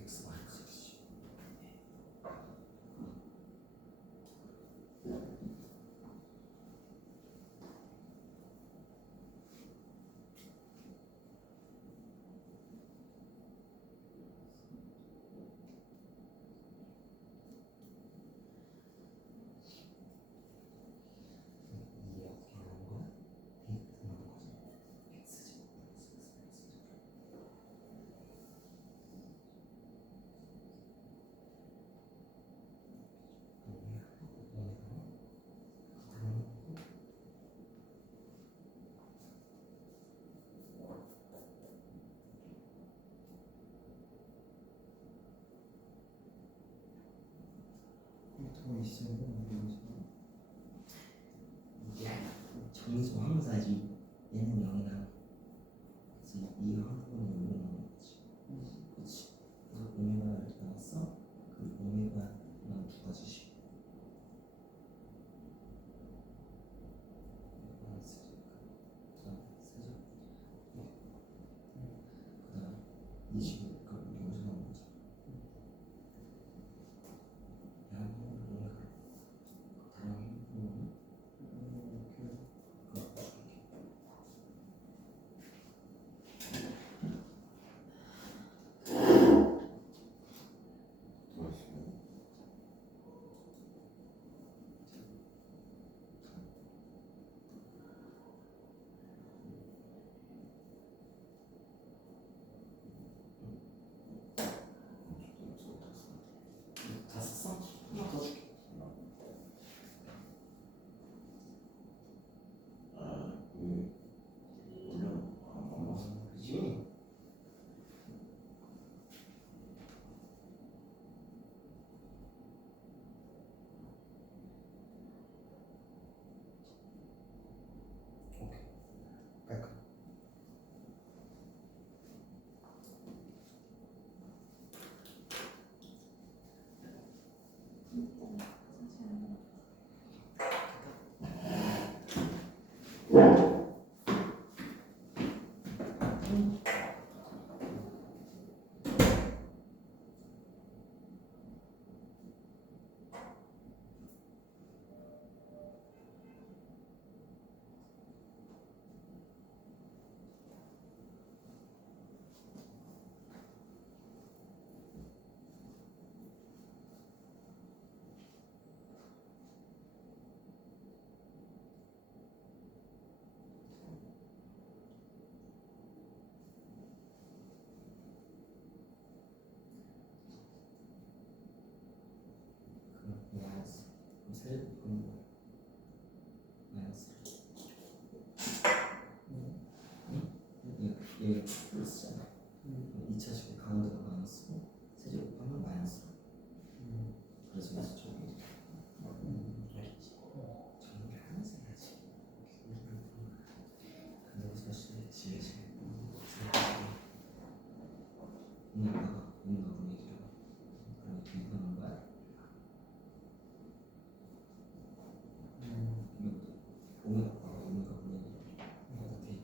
X 마이너스 X 이게 어떻게 나오는 거야? 이렇게 나오는 거지. X제곱 더 있어야 돼. 이게 정수 함수지. 얘는 0이다. 그래서 이 함수는 0이 나오는 거지. 그렇지. 그래서 오메가를 나왔어. 그 오메가만 두 가지씩. 그다음 20을 여기서 나온 거지. 야, 오메가. 다양한 다 썼어? 하나 더 줄게. 그지? 오케이. 깔끔. 마이너스. 그럼 세제곱 그런 거야. 마이너스. 얘 플러스잖아. 2차식의 가운데가 마이너스고 세제곱하면 마이너스. 그래서 여기서 저기 알겠지? 정리 하면서 해야지. 근데 여기서 지혜지. 오메가가 보내기로. 그럼 이렇게 하는 거야. 오메가 보내기로. 어떻게?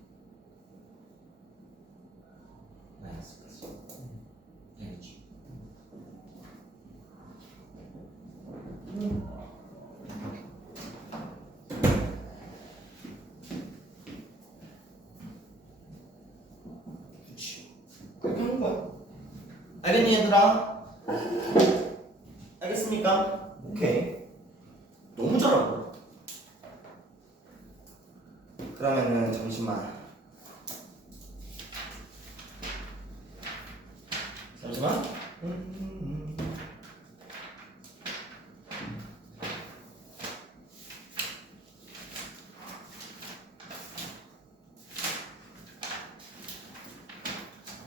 마이너스까지. 알겠지? 그렇지. 그렇게 하는 거야. 알겠니 얘들아? 알겠습니까? 오케이. 너무 잘하고. 그러면은 잠시만.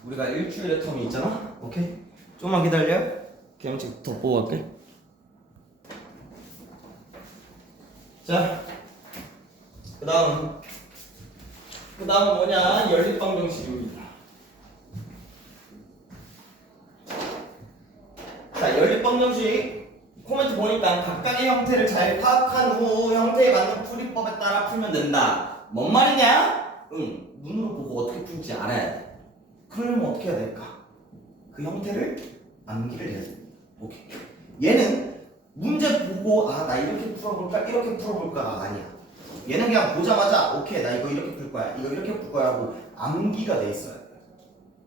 우리가 일주일에 텀이 있잖아? 오케이? 좀만 기다려. 계엄칙 더 보고 갈게. 자, 그 다음은 뭐냐? 연립방정식입니다. 자, 연립방정식 코멘트 보니까 각각의 형태를 잘 파악한 후 형태에 맞는 풀이법에 따라 풀면 된다. 뭔 말이냐? 눈으로 보고 어떻게 풀지 알아야 돼. 그러려면 어떻게 해야 될까? 그 형태를 암기를 해야 돼. 오케이. 얘는 문제 보고 나 이렇게 풀어볼까? 이렇게 풀어볼까가 아니야. 얘는 그냥 보자마자 오케이 나 이거 이렇게 풀 거야. 이거 이렇게 풀 거야 하고 암기가 돼 있어야 돼.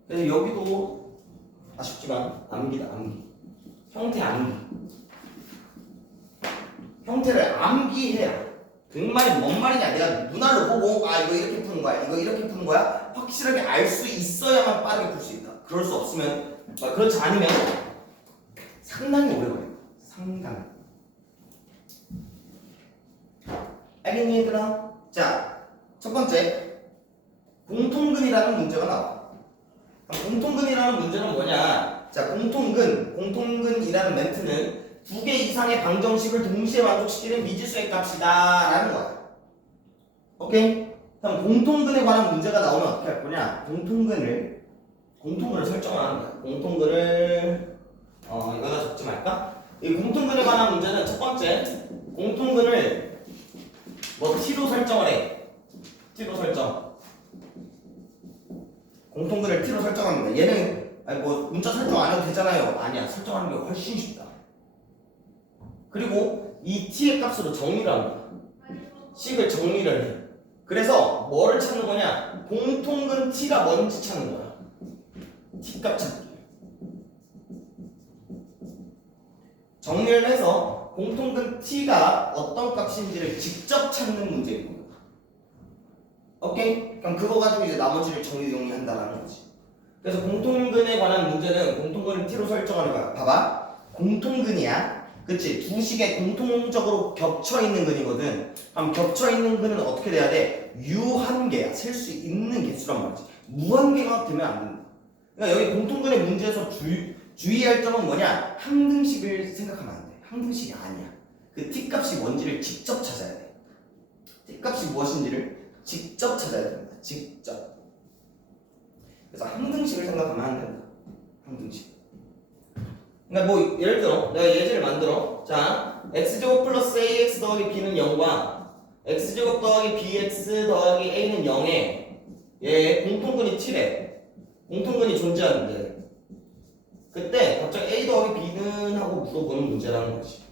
그래서 여기도 아쉽지만 암기다 암기. 형태 암기. 형태를 암기해야. 그 말이 뭔 말이냐? 내가 눈알로 보고 이거 이렇게 푸는 거야. 이거 이렇게 푸는 거야. 확실하게 알 수 있어야만 빠르게 풀 수 있다. 그럴 수 없으면 그렇지 않으면 상당히 오래 걸려. 상당히. 알겠니 얘들아? 자, 첫 번째 공통근이라는 문제가 나와. 공통근이라는 문제는 뭐냐? 자, 공통근이라는 멘트는 두 개 이상의 방정식을 동시에 만족시키는 미지수의 값이다 라는 거야. 오케이? 그럼 공통근에 관한 문제가 나오면 어떻게 할 거냐? 공통근을 설정을 하는 거야. 공통근을 여기다 적지 말까? 이 공통근에 관한 문제는 첫 번째 공통근을 t로 설정을 해. t로 설정. 공통근을 t로 설정합니다. 얘는 문자 설정 안 해도 되잖아요. 아니야. 설정하는 게 훨씬 쉽다. 그리고 이 t의 값으로 정의를 합니다. 식을 정리를 해. 그래서 뭐를 찾는 거냐? 공통근 t가 뭔지 찾는 거야. t값 찾기. 정리를 해서 공통근 t가 어떤 값인지를 직접 찾는 문제인 거야. 오케이? 그럼 그거 가지고 이제 나머지를 정리한다라는 거지. 그래서 공통근에 관한 문제는 공통근을 t로 설정하는 거야. 봐봐. 공통근이야. 그치? 두 식에 공통적으로 겹쳐있는 근이거든. 그럼 겹쳐있는 근은 어떻게 돼야 돼? 유한계야. 셀 수 있는 개수란 말이지. 무한계가 되면 안 된다. 그러니까 여기 공통근의 문제에서 주의할 점은 뭐냐? 항등식을 생각하면 안 돼. 항등식이 아니야. 그 t값이 뭔지를 직접 찾아야 돼. t값이 무엇인지를 직접 찾아야 된다. 직접. 그래서 항등식을 생각하면 안 된다. 항등식. 그러니까 예를 들어 내가 예제를 만들어. 자, x제곱 플러스 ax 더하기 b는 0과 x제곱 더하기 bx 더하기 a는 0에 얘 공통근이 t래. 공통근이 존재하는데 그때 갑자기 a 더하기 b는 하고 물어보는 문제라는 거지.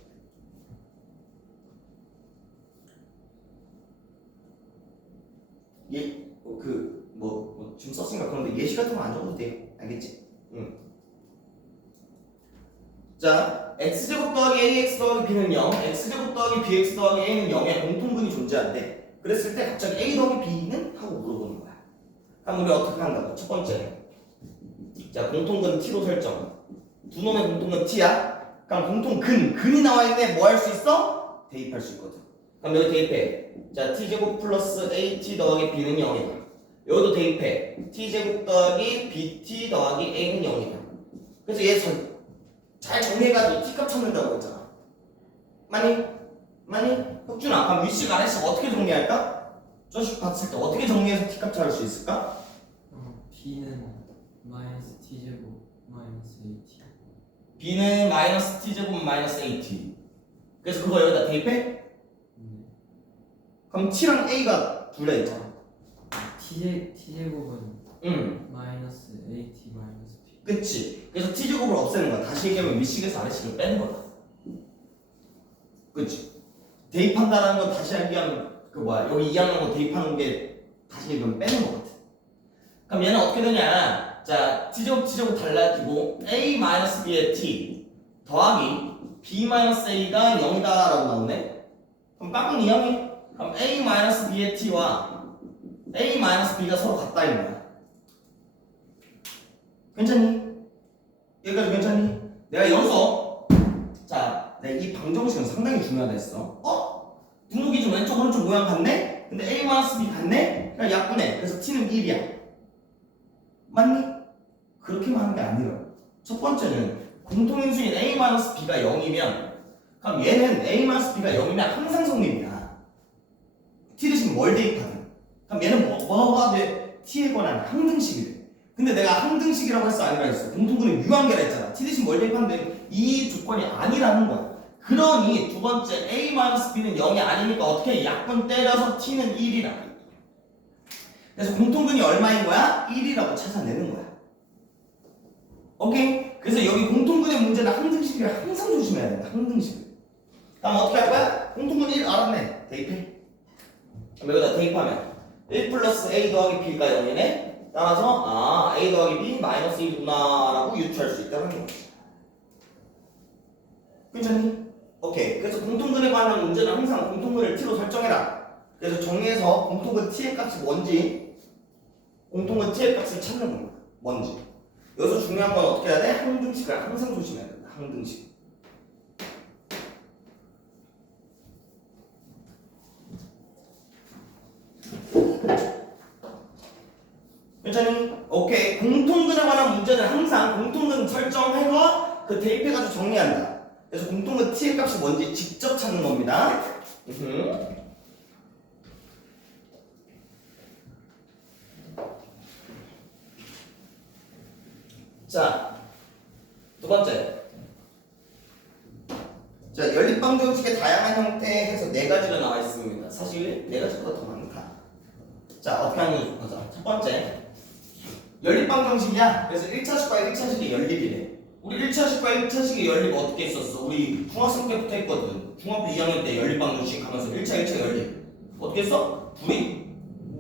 지금 썼으니까 그런데 예시 같은 거 안 적어도 돼. 알겠지? 응. 자, x제곱 더하기 ax 더하기 b는 0, x제곱 더하기 bx 더하기 a는 0에 공통근이 존재한대. 그랬을 때 갑자기 a 더하기 b는? 하고 물어보는 거야. 그럼 우리 어떻게 한다고? 첫 번째, 자, 공통근 t로 설정. 두 놈의 공통근 t야. 그럼 근이 나와 있네. 뭐 할 수 있어? 대입할 수 있거든. 그럼 여기 대입해. 자, t제곱 플러스 at 더하기 b는 0이다. 여기도 대입해. t제곱 더하기 bt 더하기 a는 0이다. 그래서 얘 잘 정리해가지고 t값 찾는다고 했잖아. 많이? 혁준아, 그럼 위식 아래식 어떻게 정리할까? 저식 봤을 때 어떻게 정리해서 t값 찾을 수 있을까? b는 마이너스 t제곱 마이너스 at. b는 마이너스 t제곱 마이너스 at. 그래서 그거 여기다 대입해? 그럼 t랑 a가 둘 다 있잖아. t제곱은 마이너스 at 마이너스 b. 그치? 그래서 t제곱을 없애는 거야. 다시 얘기하면 위식에서 아래식을 빼는 거야. 그치? 대입한다는 건 다시 얘기하면 여기 2항하고 대입하는 게 다시 얘기하면 빼는 거 같아. 그럼 얘는 어떻게 되냐? 자, t제곱 달라지고 a-b의 t 더하기 b-a가 0이다 라고 나오네? 그럼 깍꿍 이항이 그럼 a-b의 t와 a-b가 서로 같다 이 거야. 괜찮니? 여기까지 괜찮니? 내가 여기서 자, 내가 이 방정식은 상당히 중요하다 했어. 분모 기준 왼쪽 오른쪽 모양 같네? 근데 a-b 같네? 그냥 약분해. 그래서 t는 1이야. 맞니? 그렇게만 하는 게 아니라 첫 번째는 공통인수인 a-b가 0이면 그럼 얘는 a-b가 0이면 항상 성립이야. t 대신 뭘 대입하든 그럼 얘는 뭐가 돼? t에 관한 항등식이래. 근데 내가 항등식이라고 했어 아니라 했어? 공통분의 유한계라 했잖아. t 대신 뭘 대입하는데 이 조건이 아니라는 거야. 그러니 두 번째 a-b는 0이 아니니까 어떻게 약분 때려서 t는 1이라. 그래서 공통분이 얼마인 거야? 1이라고 찾아내는 거야. 오케이? 그래서 여기 공통분의 문제는 항등식을 항상 조심해야 된다. 항등식을. 다음 어떻게 할 거야? 공통분 1 알았네. 대입해. 그럼 여기다 대입하면 1 플러스 a 더하기 b가 0이네. 따라서 a 더하기 b 마이너스 1이구나 라고 유추할 수 있다는 거지. 괜찮니? 오케이. 그래서 공통분에 관한 문제는 항상 공통분을 t로 설정해라. 그래서 정리해서 공통분 t의 값이 뭔지 공통분 t의 값을 찾는 겁니다. 뭔지. 여기서 중요한 건 어떻게 해야 돼? 항등식을 항상 조심해야 된다. 항등식. 괜찮니? 오케이. 공통근에 관한 문제는 항상 공통근 설정해서 그 대입해가지고 정리한다. 그래서 공통근 t의 값이 뭔지 직접 찾는 겁니다. 자, 두 번째. 자, 연립방정식의 다양한 형태에서 네 가지가 나와 있습니다. 사실 네 가지보다 더 많다. 자, 어떻게 하는 거죠? 첫 번째. 연립방정식이야. 그래서 1차식과 1차식의 연립이래. 우리 1차식과 1차식의 연립 어떻게 했었어? 우리 중학생 때부터 했거든. 중학교 2학년 때 연립방정식 하면서 1차, 1차 연립. 어떻게 했어? 둘이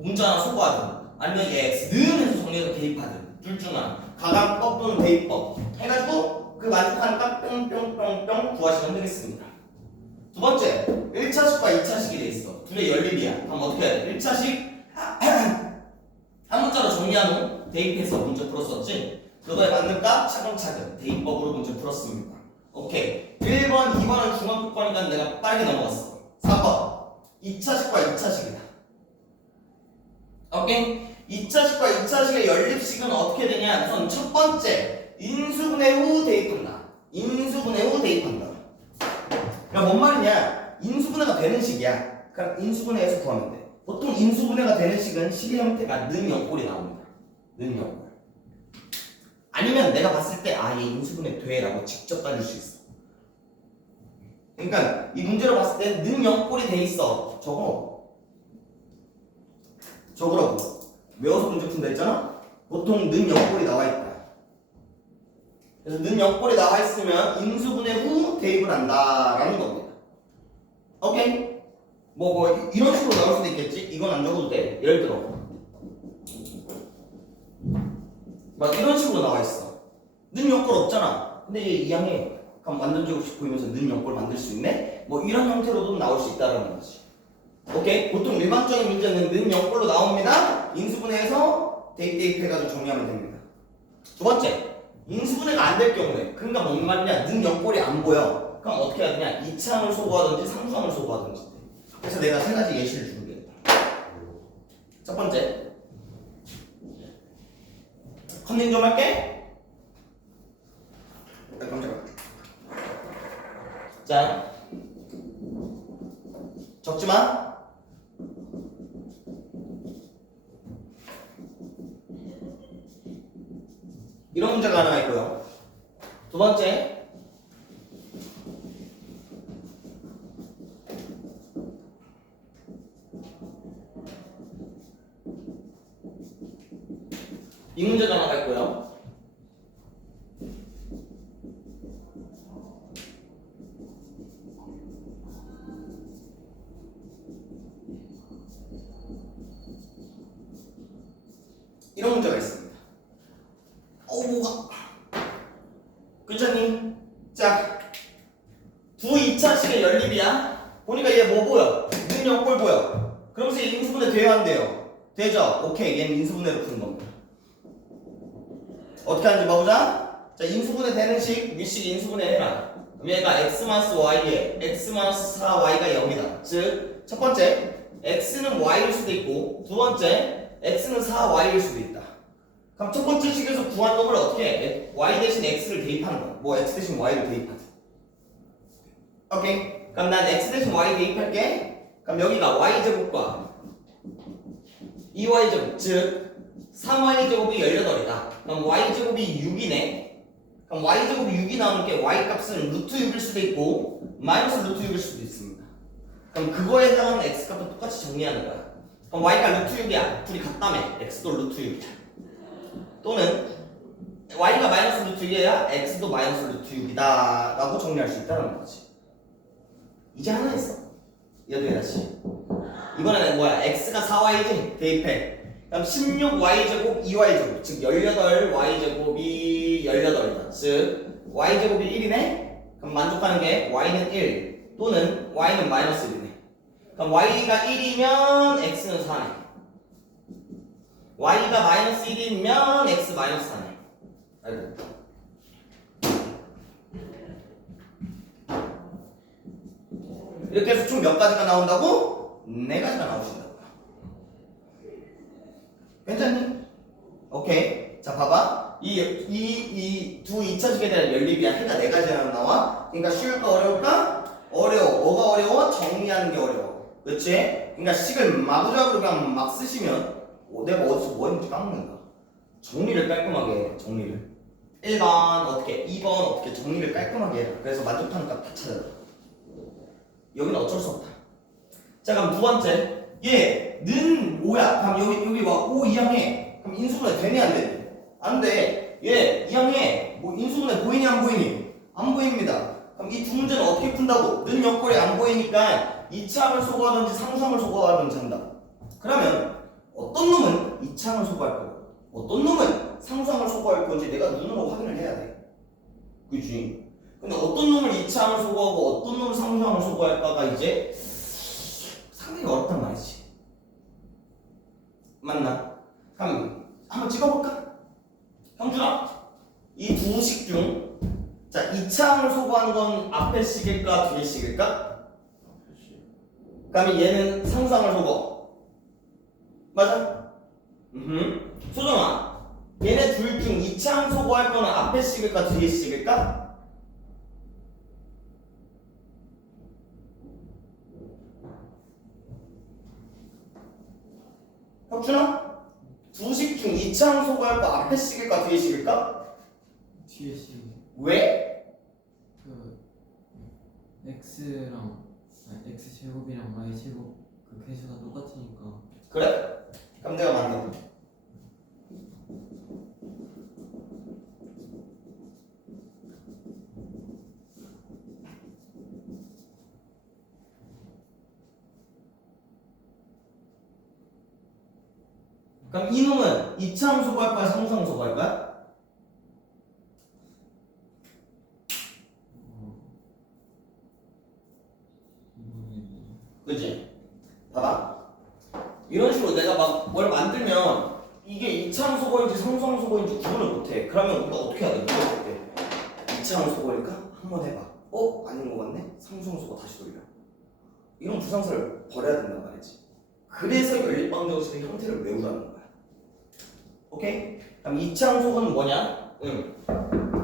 문자 하나 소거하든 아니면 x 는 해서 정리해서 대입하든 둘 중 하나. 가감법 또는 대입법 해가지고 그 만족하니까 뿅뿅뿅뿅 구하시면 되겠습니다. 두 번째, 1차식과 2차식이 돼 있어. 둘의 연립이야. 그럼 어떻게 해야 돼? 1차식 한 문자로 정리한 후 대입해서 문제 풀었었지? 그거에 맞는 값 차근차근 대입법으로 문제 풀었습니다. 오케이. 1번, 2번은 중학교 거니까 내가 빠르게 넘어갔어. 4번 2차식과 2차식이다. 오케이? 2차식과 2차식의 연립식은 어떻게 되냐? 우선 첫 번째 인수분해 후 대입한다. 인수분해 후 대입한다. 그러니까 뭔 말이냐? 인수분해가 되는 식이야. 그럼 인수분해해서 구하면 돼. 보통 인수분해가 되는 식은 식의 형태가 는 영꼴이 나옵니다. 는 영꼴. 아니면 내가 봤을 때 얘 인수분해 돼라고 직접 따질 수 있어. 그러니까 이 문제로 봤을 때 는 영꼴이 돼 있어. 적으라고. 외워서 문제 푼다 했잖아? 보통 는 영꼴이 나와 있다. 그래서 는 영꼴이 나와 있으면 인수분해 후 대입을 한다라는 겁니다. 오케이? 이런 식으로 나올 수도 있겠지? 이건 안 적어도 돼. 예를 들어 막 이런 식으로 나와 있어. 는 영꼴 없잖아. 근데 얘 이항에 그럼 완전 제곱식 보이면서 는 영꼴 만들 수 있네? 이런 형태로도 나올 수 있다는 거지. 오케이? 보통 일반적인 문제는 는 영꼴로 나옵니다. 인수분해해서 대입해가지고 정리하면 됩니다. 두 번째, 인수분해가 안 될 경우에 그러니까 뭔 말이냐? 는 영꼴이 안 보여. 그럼 어떻게 해야 되냐? 2차항을 소거하든지 3차항을 소거하든지. 그래서 내가 세 가지 예시를 주겠다. 첫 번째, 컨닝 좀 할게. 깜짝이야. 자, 적지마. 이런 문제가 하나 있고요. 두 번째, 이 문제가 하나 있고요. 이런 문제가 있습니다. 뭐가? 괜찮니? 자, 두 2차식의 연립이야. 보니까 얘 뭐 보여? 는 역골 보여. 그러면서 얘 인수분해 돼야 한대요. 되죠? 오케이. 얘는 인수분해로 푸는 겁니다. 어떻게 하는지 봐보자. 자, 인수분해 되는 식, 위식 인수분해 해라. 그럼 얘가 x-y에 x-4y가 0이다. 즉, 첫 번째, x는 y일 수도 있고, 두 번째, x는 4y일 수도 있다. 그럼 첫 번째 식에서 구한 놈을 어떻게 해? y 대신 x를 대입하는 거야. 뭐 x 대신 y를 대입하자. 오케이. 그럼 난 x 대신 y 대입할게. 그럼 여기가 y제곱과 2y제곱, 즉 3y제곱이 18이다. 그럼 y제곱이 6이네. 그럼 y제곱이 6이 나오는 게 y 값은 루트 6일 수도 있고 마이너스 루트 6일 수도 있습니다. 그럼 그거에 해당하는 x 값도 똑같이 정리하는 거야. 그럼 y가 루트 6이야. 둘이 같다며. x도 루트 6이야. 또는 y가 마이너스 루트 6이야. x도 마이너스 루트 6이다 라고 정리할 수 있다는 거지. 이제 하나 했어. 얘도 다시. 이번에는 뭐야? x가 4y지? 대입해. 그럼 16y제곱 2y제곱, 즉 18y제곱이 18이다. 즉 y제곱이 1이네? 그럼 만족하는 게 y는 1 또는 y는 마이너스 1이네. 그럼 y가 1이면 x는 4네. y가 마이너스 1이면 x 마이너스 4네. 알겠다. 이렇게 해서 총 몇 가지가 나온다고? 4가지가 나오신다고요. 괜찮니? 오케이. 자, 봐봐. 이 두 2차식에 대한 연립이야. 해가 4가지나 나와. 그러니까 쉬울까 어려울까? 어려워. 뭐가 어려워? 정리하는 게 어려워. 그치? 그러니까 식을 마구잡이로 그냥 막 쓰시면 내가 어디서 뭐 했는지 까먹는다. 정리를 깔끔하게 해. 정리를. 1번 어떻게, 2번 어떻게 정리를 깔끔하게 해라. 그래서 만족하는 값 다 찾아라. 여기는 어쩔 수 없다. 자, 그럼 두 번째. 얘는 5야. 그럼 여기 와 5 이항해. 그럼 인수분해 되니 안 되니? 안 돼. 얘 이항해. 뭐 인수분해 보이니 안 보이니? 안 보입니다. 그럼 이 두 문제는 어떻게 푼다고? 는 역골이 안 보이니까 이차항을 소거하든지 상수항을 소거하든지 한다. 그러면 어떤 놈은 이차항을 소거할 거고 어떤 놈은 상수항을 소거할 건지 내가 눈으로 확인을 해야 돼. 그치? 근데 어떤 놈을 이차항을 소거하고 어떤 놈을 상수항을 소거할까가 이제 상당히 어렵단 말이지. 맞나? 그럼 한번 찍어볼까? 형준아, 이 두 식 중, 자, 2차항을 소거하는 건 앞에 식일까 뒤에 식일까? 그다음에 얘는 상수항을 소거. 맞아? 소정아, 얘네 둘 중 2차항 소거할 거는 앞에 식일까 뒤에 식일까? 혁준아? 두 식 중 2차항 소거할 거 앞에 식일까 뒤에 식일까? 뒤에 식. 왜? 그 x랑 x 제곱이랑 y 제곱 그 개수가 똑같으니까. 그래? 그럼 내가 만들어. 그럼 이놈은 2차항 소거할 거야? 상수항 소거할 거야? 그치? 봐봐. 이런 식으로 내가 막 뭘 만들면 이게 2차항 소거인지 상수항 소거인지 구분을 못해. 그러면 우리가 어떻게 해야 돼? 물어볼 때 2차항 소거일까? 한번 해봐. 아닌 것 같네? 상수항 소거 다시 돌려. 이런 부상사를 버려야 된단 말이지. 그래서 연립방정식의 형태를 외우라는 거야. 오케이? 그럼 2차항 소거는 뭐냐?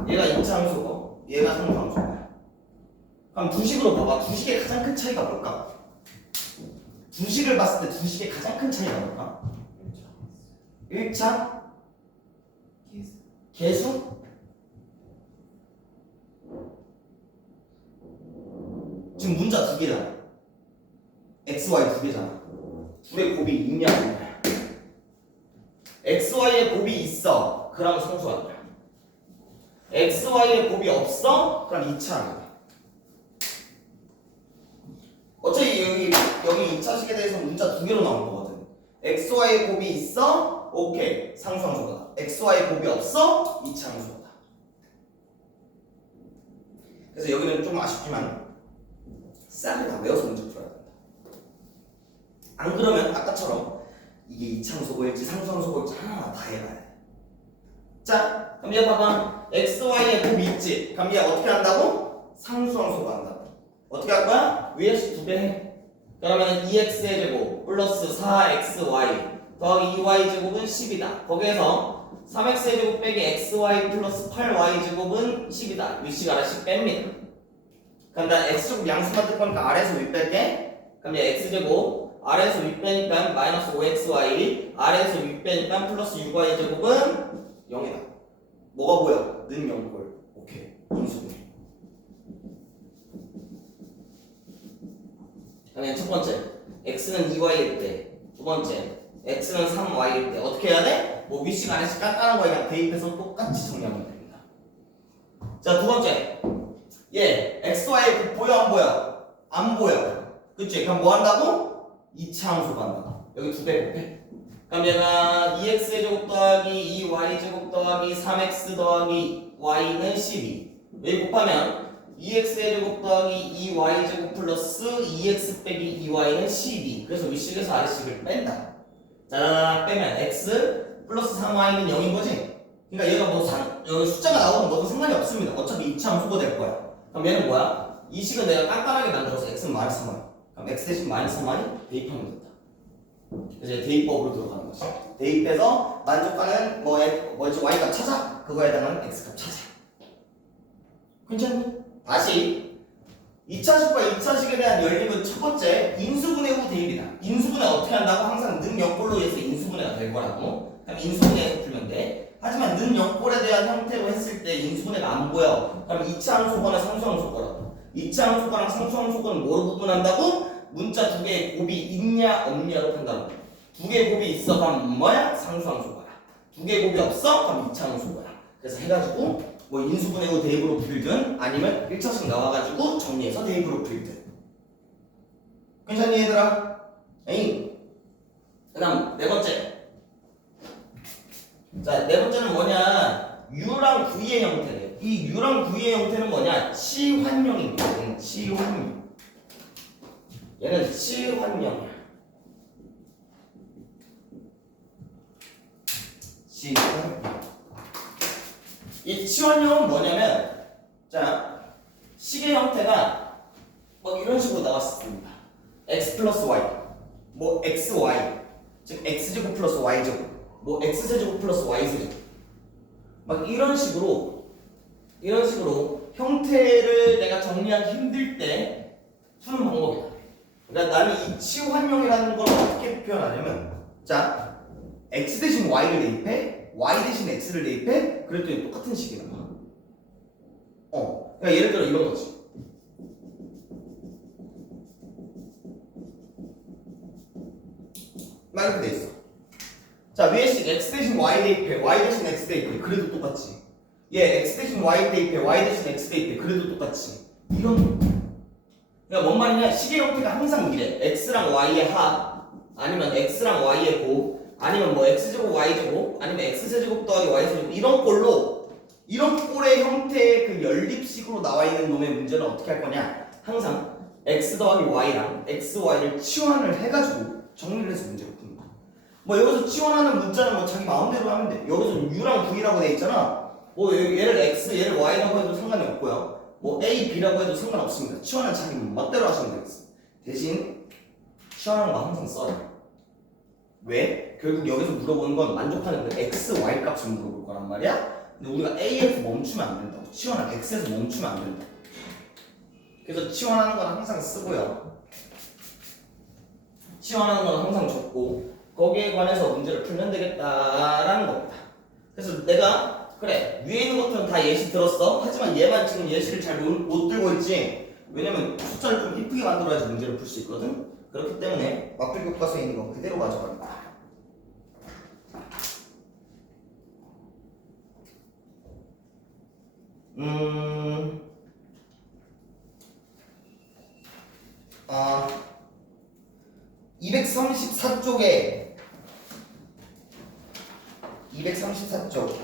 얘가 2차항 소거, 얘가 상수항 소거야. 그럼 두 식으로 봐봐. 두 식의 가장 큰 차이가 뭘까? 두 식을 봤을 때 두 식의 가장 큰 차이가 뭘까? 1차 개수? 지금 문자 두 개잖아. x, y 두 개잖아. 둘의 곱이 있냐 없냐. x, y의 곱이 있어. 그럼 상수하는 거야. x, y의 곱이 없어? 그럼 2차하는 거야. 어차피 여기 2차식에 대해서 문자 두 개로 나온 거거든. x, y의 곱이 있어? 오케이. 상수항소거다. x, y의 곱이 없어? 2차항소거다. 그래서 여기는 좀 아쉽지만 싹을 다 외워서 문제 풀어야 된다. 안 그러면 아까처럼 이게 이차함수고일지 상수함수고일지 하나하나 다 해봐야 돼. 자, 그럼 얘 봐봐. x, y의 곱이 있지? 그럼 얘 어떻게 한다고? 상수함수고 한다고. 어떻게 할 거야? 위에서 2배 해. 그러면 2x의 제곱 플러스 4xy 더하기 2y 제곱은 10이다. 거기에서 3x의 제곱 빼기 xy 플러스 8y 제곱은 10이다. 위식 아래식 뺍니다. 그럼 난 x제곱 양수만 뜰 거니까 아래에서 위 뺄게. 그럼 얘 x제곱 아래에서 위 빼니까 마이너스 5xy 아래에서 위 빼니까 플러스 6y 제곱은 0이다. 뭐가 보여? 는 0꼴. 오케이. 인수분해. 그러면 첫 번째 x는 2y일 때, 두 번째 x는 3y일 때 어떻게 해야 돼? 뭐 위식 아래식 간단한 거 그냥 대입해서 똑같이 정리하면 됩니다. 자, 두 번째 얘 xy 곱 보여 안 보여? 안 보여. 그치? 그럼 뭐 한다고? 2차 함수가 한다고. 여기 2배 곱해. 그럼 얘가 2x의 제곱 더하기 2y 제곱 더하기 3x 더하기 y는 12. 여기 곱하면 2x의 제곱 더하기 2y 제곱 플러스 2x 빼기 2y는 12. 그래서 윗식에서 아래식을 뺀다. 자, 빼면 x 플러스 3y는 0인 거지? 그러니까 얘가 뭐 여기 숫자가 나오든 뭐든 상관이 없습니다. 어차피 2차 함수가 될 거야. 그럼 얘는 뭐야? 이 식은 내가 깐깐하게 만들어서 x는 마이너스 3y. 그럼 x 대신 마이너스 3y 대입하면 된다. 그래서 이제 대입법으로 들어가는 거지. 대입해서 만족하는 뭐지 y값 찾아. 그거에 해당하는 x값 찾아. 괜찮니? 다시 2차식과 2차식에 대한 연립은 첫 번째 인수분해 후 대입이다. 인수분해 어떻게 한다고? 항상 는 0꼴로 해서 인수분해가 될 거라고. 그럼 인수분해해서 풀면 돼. 하지만 는 0꼴에 대한 형태로 했을 때 인수분해가 안 보여. 그럼 2차 함수거나 상수함수거라고. 2차 함수거나 상수함수거는 뭐로 구분한다고? 문자 두 개의 곱이 있냐 없냐로 판단한다. 두 개의 곱이 있어 그럼 뭐야? 상수함수거야. 두 개의 곱이 없어? 그럼 2차 함수거야. 그래서 해가지고 뭐 인수분해 후 대입으로 풀든 아니면 1차식 나와가지고 정리해서 대입으로 풀든. 괜찮니 얘들아? 에이. 그 다음 네 번째. 자, 네 번째는 뭐냐? U랑 V의 형태래. 이 U랑 V의 형태는 뭐냐? 치환형입니다. 치환형. 얘는 치환형이야. 치환형. 이 치환형은 뭐냐면, 자, 식의 형태가 뭐 이런 식으로 나왔습니다. x 플러스 y, 뭐 xy, 즉 x제곱 플러스 y제곱, 뭐 x세제곱 플러스 y세제곱, 막 이런 식으로 형태를 내가 정리하기 힘들 때 푸는 방법이다. 그러니까 나는 이 치환형이라는 걸 어떻게 표현하냐면, 자, x 대신 y를 대입해, y 대신 x를 대입해, 그랬더니 똑같은 식이 나와. 그러니까 예를 들어 이런 거지. 막 이렇게 돼 있어. 자, 위에 식 x 대신 y 대입해, y 대신 x 대입해, 그래도 똑같지. 얘 x 대신 y 대입해, y 대신 x 대입해, 그래도 똑같지. 이런 거. 그러니까 뭔 말이냐? 식의 형태가 항상 이래. x랑 y의 합, 아니면 x랑 y의 곱, 아니면 뭐 x제곱 y제곱, 아니면 x세제곱 더하기 y세제곱, 이런 꼴로 이런 꼴의 형태의 그 연립식으로 나와 있는 놈의 문제는 어떻게 할 거냐? 항상 x 더하기 y랑 x, y를 치환을 해가지고 정리를 해서 문제를 푸는 거야. 뭐 여기서 치환하는 문자는 뭐 자기 마음대로 하면 돼. 여기서 u랑 v라고 돼 있잖아. 뭐 얘를 x, 얘를 y라고 해도 상관이 없고요. 뭐 a, b라고 해도 상관없습니다. 치환은 자기 멋대로 하시면 되겠습니다. 대신 치환하는 거 항상 써요. 왜? 결국 여기서 물어보는 건 만족하는 그 x, y 값을 물어볼 거란 말이야. 근데 우리가 a에서 멈추면 안 된다고. 치환은 x에서 멈추면 안 된다. 그래서 치환하는 건 항상 쓰고요. 치환하는 건 항상 적고 거기에 관해서 문제를 풀면 되겠다라는 겁니다. 그래서 내가 그래 위에 있는 것들은 다 예시 들었어. 하지만 얘만 지금 예시를 잘 못 들고 있지. 왜냐면 숫자를 좀 이쁘게 만들어야지 문제를 풀 수 있거든. 그렇기 때문에 마플 교과서에 있는 거 그대로 가져간다. 아 234쪽에 234쪽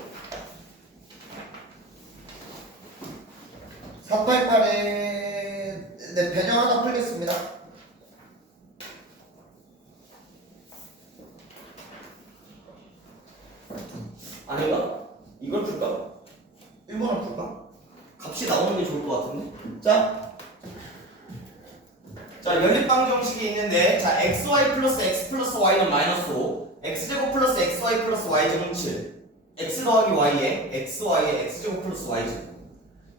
488에 네, 변형 하나 풀겠습니다. 아닌가? 이걸 풀까? 1번을 풀까? 값이 나오는 게 좋을 것 같은데? 자, 연립방정식이 있는데, 자, xy 플러스 x 플러스 y는 마이너스 5, x제곱 플러스 xy 플러스 y제곱은 7, x 더하기 y에 xy에 x제곱 플러스 y제곱.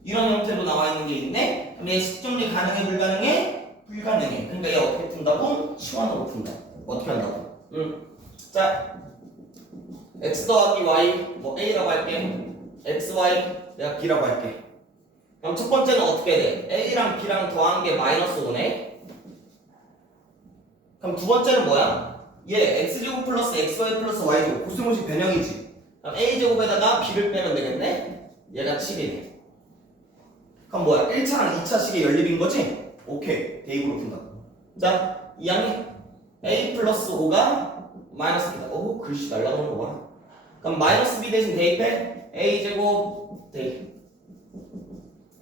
이런 형태로 나와 있는 게 있네? 그럼 얘 식정리 가능해, 불가능해? 불가능해. 그러니까 얘 어떻게 푼다고? 치환으로 푼다. 어떻게 한다고? 자, x 더하기 y, 뭐 a라고 할게. xy, 내가 b라고 할게. 그럼 첫 번째는 어떻게 돼? a랑 b랑 더한 게 마이너스 5네? 그럼 두 번째는 뭐야? 얘 x제곱 플러스 xy 플러스 y제곱 고스모식 변형이지. 그럼 a제곱에다가 b를 빼면 되겠네? 얘가 7이네. 그럼 뭐야? 1차랑 2차식의 연립인 거지? 오케이. 대입으로 푼다. 자, 이 양이 a 플러스 5가 마이너스 b다. 오, 글씨 날라가는 거 봐. 그럼 마이너스 b 대신 대입해. a제곱 대입.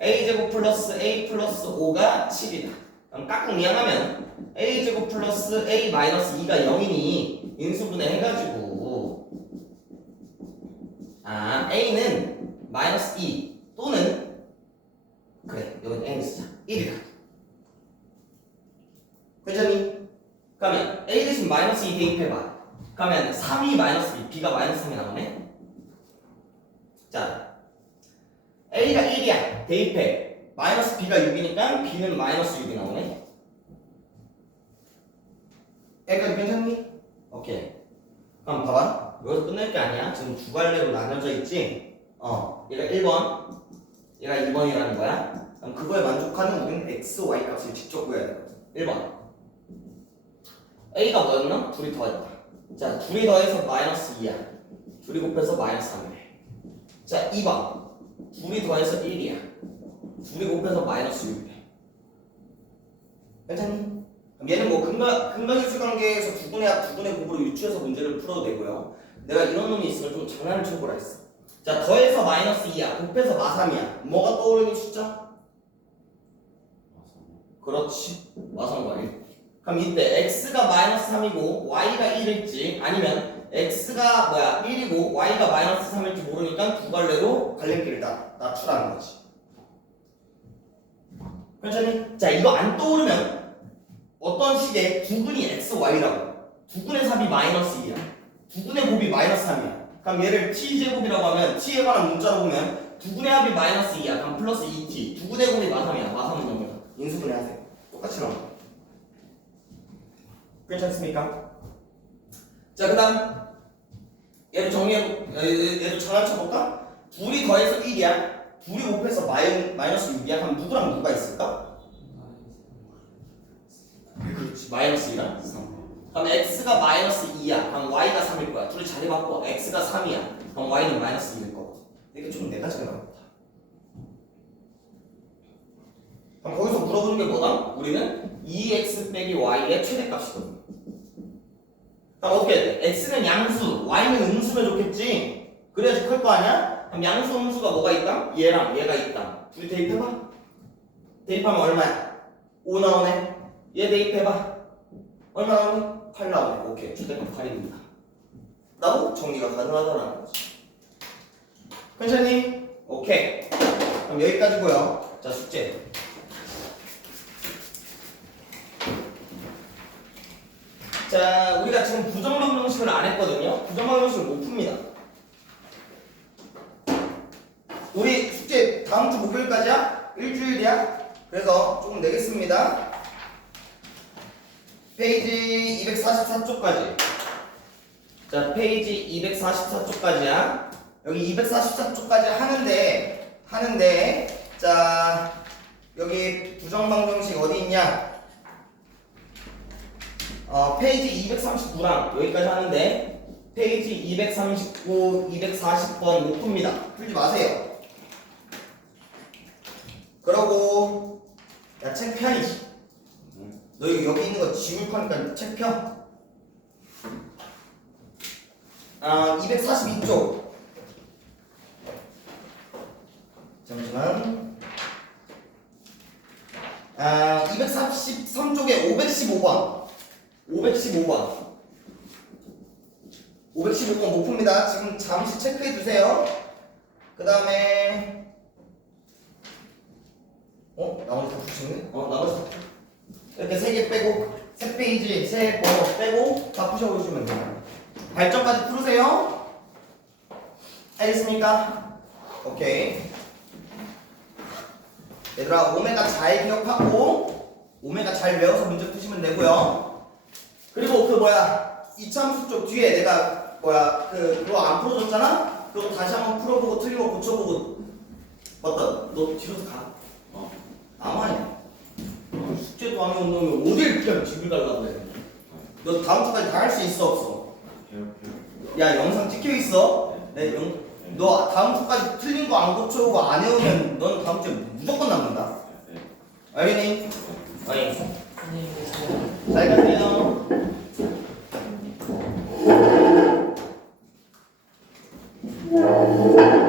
a제곱 플러스 a 플러스 5가 7이다. 그럼 깍꿍 이항하면 a제곱 플러스 a 마이너스 2가 0이니 인수분해 해가지고 a는 마이너스 2 또는 그래, 여긴 n 쓰자. 1이다. 괜찮니? 그러면 a 대신 마이너스 2 대입해봐. 그러면 3이 마이너스 b, b가 마이너스 3이 나오네. 자, a가 1이야. 대입해. 마이너스 b가 6이니까 b는 마이너스 6이 나오네. 여기까지 괜찮니? 오케이. 그럼 봐봐. 여기서 끝낼 게 아니야. 지금 두 갈래로 나눠져 있지? 얘가 1번, 얘가 2번이라는 거야. 그럼 그거에 만족하는 우리는 x, y 값을 직접 구해야 되거든. 1번. a가 뭐였나? 둘이 더했다. 자, 둘이 더해서 마이너스 2야. 둘이 곱해서 마이너스 3이래. 자, 2번. 둘이 더해서 1이야. 둘이 곱해서 마이너스 6이래. 괜찮니? 그럼 얘는 뭐 근각인수 관계에서 두분의 곱으로 유추해서 문제를 풀어도 되고요. 내가 이런 놈이 있으면 좀 장난을 쳐보라 했어. 자, 더해서 마이너스 2야. 곱해서 마3이야. 뭐가 떠오르니 숫자? 그렇지. 마상과 1. 그럼 이때 x가 마이너스 3이고 y가 1일지 아니면 x가 1이고 y가 마이너스 3일지 모르니까 두 갈래로 갈림길을 낮추라는 거지. 괜찮니? 자, 이거 안 떠오르면 어떤 식의 두근이 x, y라고. 두근의 삽이 마이너스 2야. 두근의 곱이 마이너스 3이야. 그럼 얘를 t제곱이라고 하면 t에 관한 문자로 보면 두근의 합이 마이너스 2야. 그럼 플러스 2t. 두근의 곱이 마3이야. 마3은 정리다. 인수분해 하세요. 똑같이 나옵니다. 괜찮습니까? 자, 그 다음 얘를 얘를 전환쳐볼까? 둘이 더해서 1이야. 둘이 곱해서 마이너스 6이야. 그럼 누구랑 누가 있을까? 그렇지. 마이너스 2랑 3. 그럼 x가 마이너스 2야. 그럼 y가 3일 거야. 둘이 자리 바꿔. x가 3이야. 그럼 y는 마이너스 2일 거고. 이게 좀 네 가지가 나옵니다. 그럼 거기서 물어보는 게 뭐다? 우리는 2x 빼기 y의 최대값이거든. 그럼 어떻게 해야 돼? x는 양수, y는 음수면 좋겠지? 그래야지 클 거 아니야? 그럼 양수, 음수가 뭐가 있다? 얘랑 얘가 있다. 둘이 대입해봐. 대입하면 얼마야? 5 나오네. 얘 대입해봐. 얼마 나오니? 8 나오네. 오케이. 최대값 8입니다. 라고 정리가 가능하다는 거지. 괜찮니? 오케이. 그럼 여기까지고요. 자, 숙제. 자, 우리가 지금 부정방정식을 안 했거든요. 부정방정식을 못 풉니다. 우리 숙제 다음 주 목요일까지야? 일주일이야? 그래서 조금 내겠습니다. 페이지 244쪽까지. 자, 페이지 244쪽까지야. 여기 244쪽까지 하는데, 자, 여기 부정방정식 어디 있냐? 페이지 239랑 여기까지 하는데 페이지 239, 240번 못 풉니다. 풀지 마세요. 그러고 야, 책 펴야지. 너 여기 있는 거 지울 거니까 책 펴. 242쪽. 잠시만. 413쪽에 515번 515번 못 풉니다. 지금 잠시 체크해 주세요. 그 다음에 나머지 다 푸시네? 나머지 다 이렇게 3개 빼고 3페이지 3번 빼고 다 푸셔보시면 돼요. 발전까지 풀으세요. 알겠습니까? 오케이. 얘들아 오메가 잘 기억하고 오메가 잘 외워서 문제 푸시면 되고요. 그리고 이참수 쪽 뒤에 내가 그거 안 풀어줬잖아? 그거 다시 한번 풀어보고 틀린 거 고쳐보고 맞다. 너 뒤로 가. 아마야. 숙제도 안 해온 놈이 어딜 그냥 집을 가려고 그래. 너 다음 주까지 다 할 수 있어 없어? 야 영상 찍혀 있어. 너 다음 주까지 틀린 거 안 고쳐오고 안 해오면 넌 다음 주에 무조건 남는다. 알겠니? 아니. 잘 가세요. 네.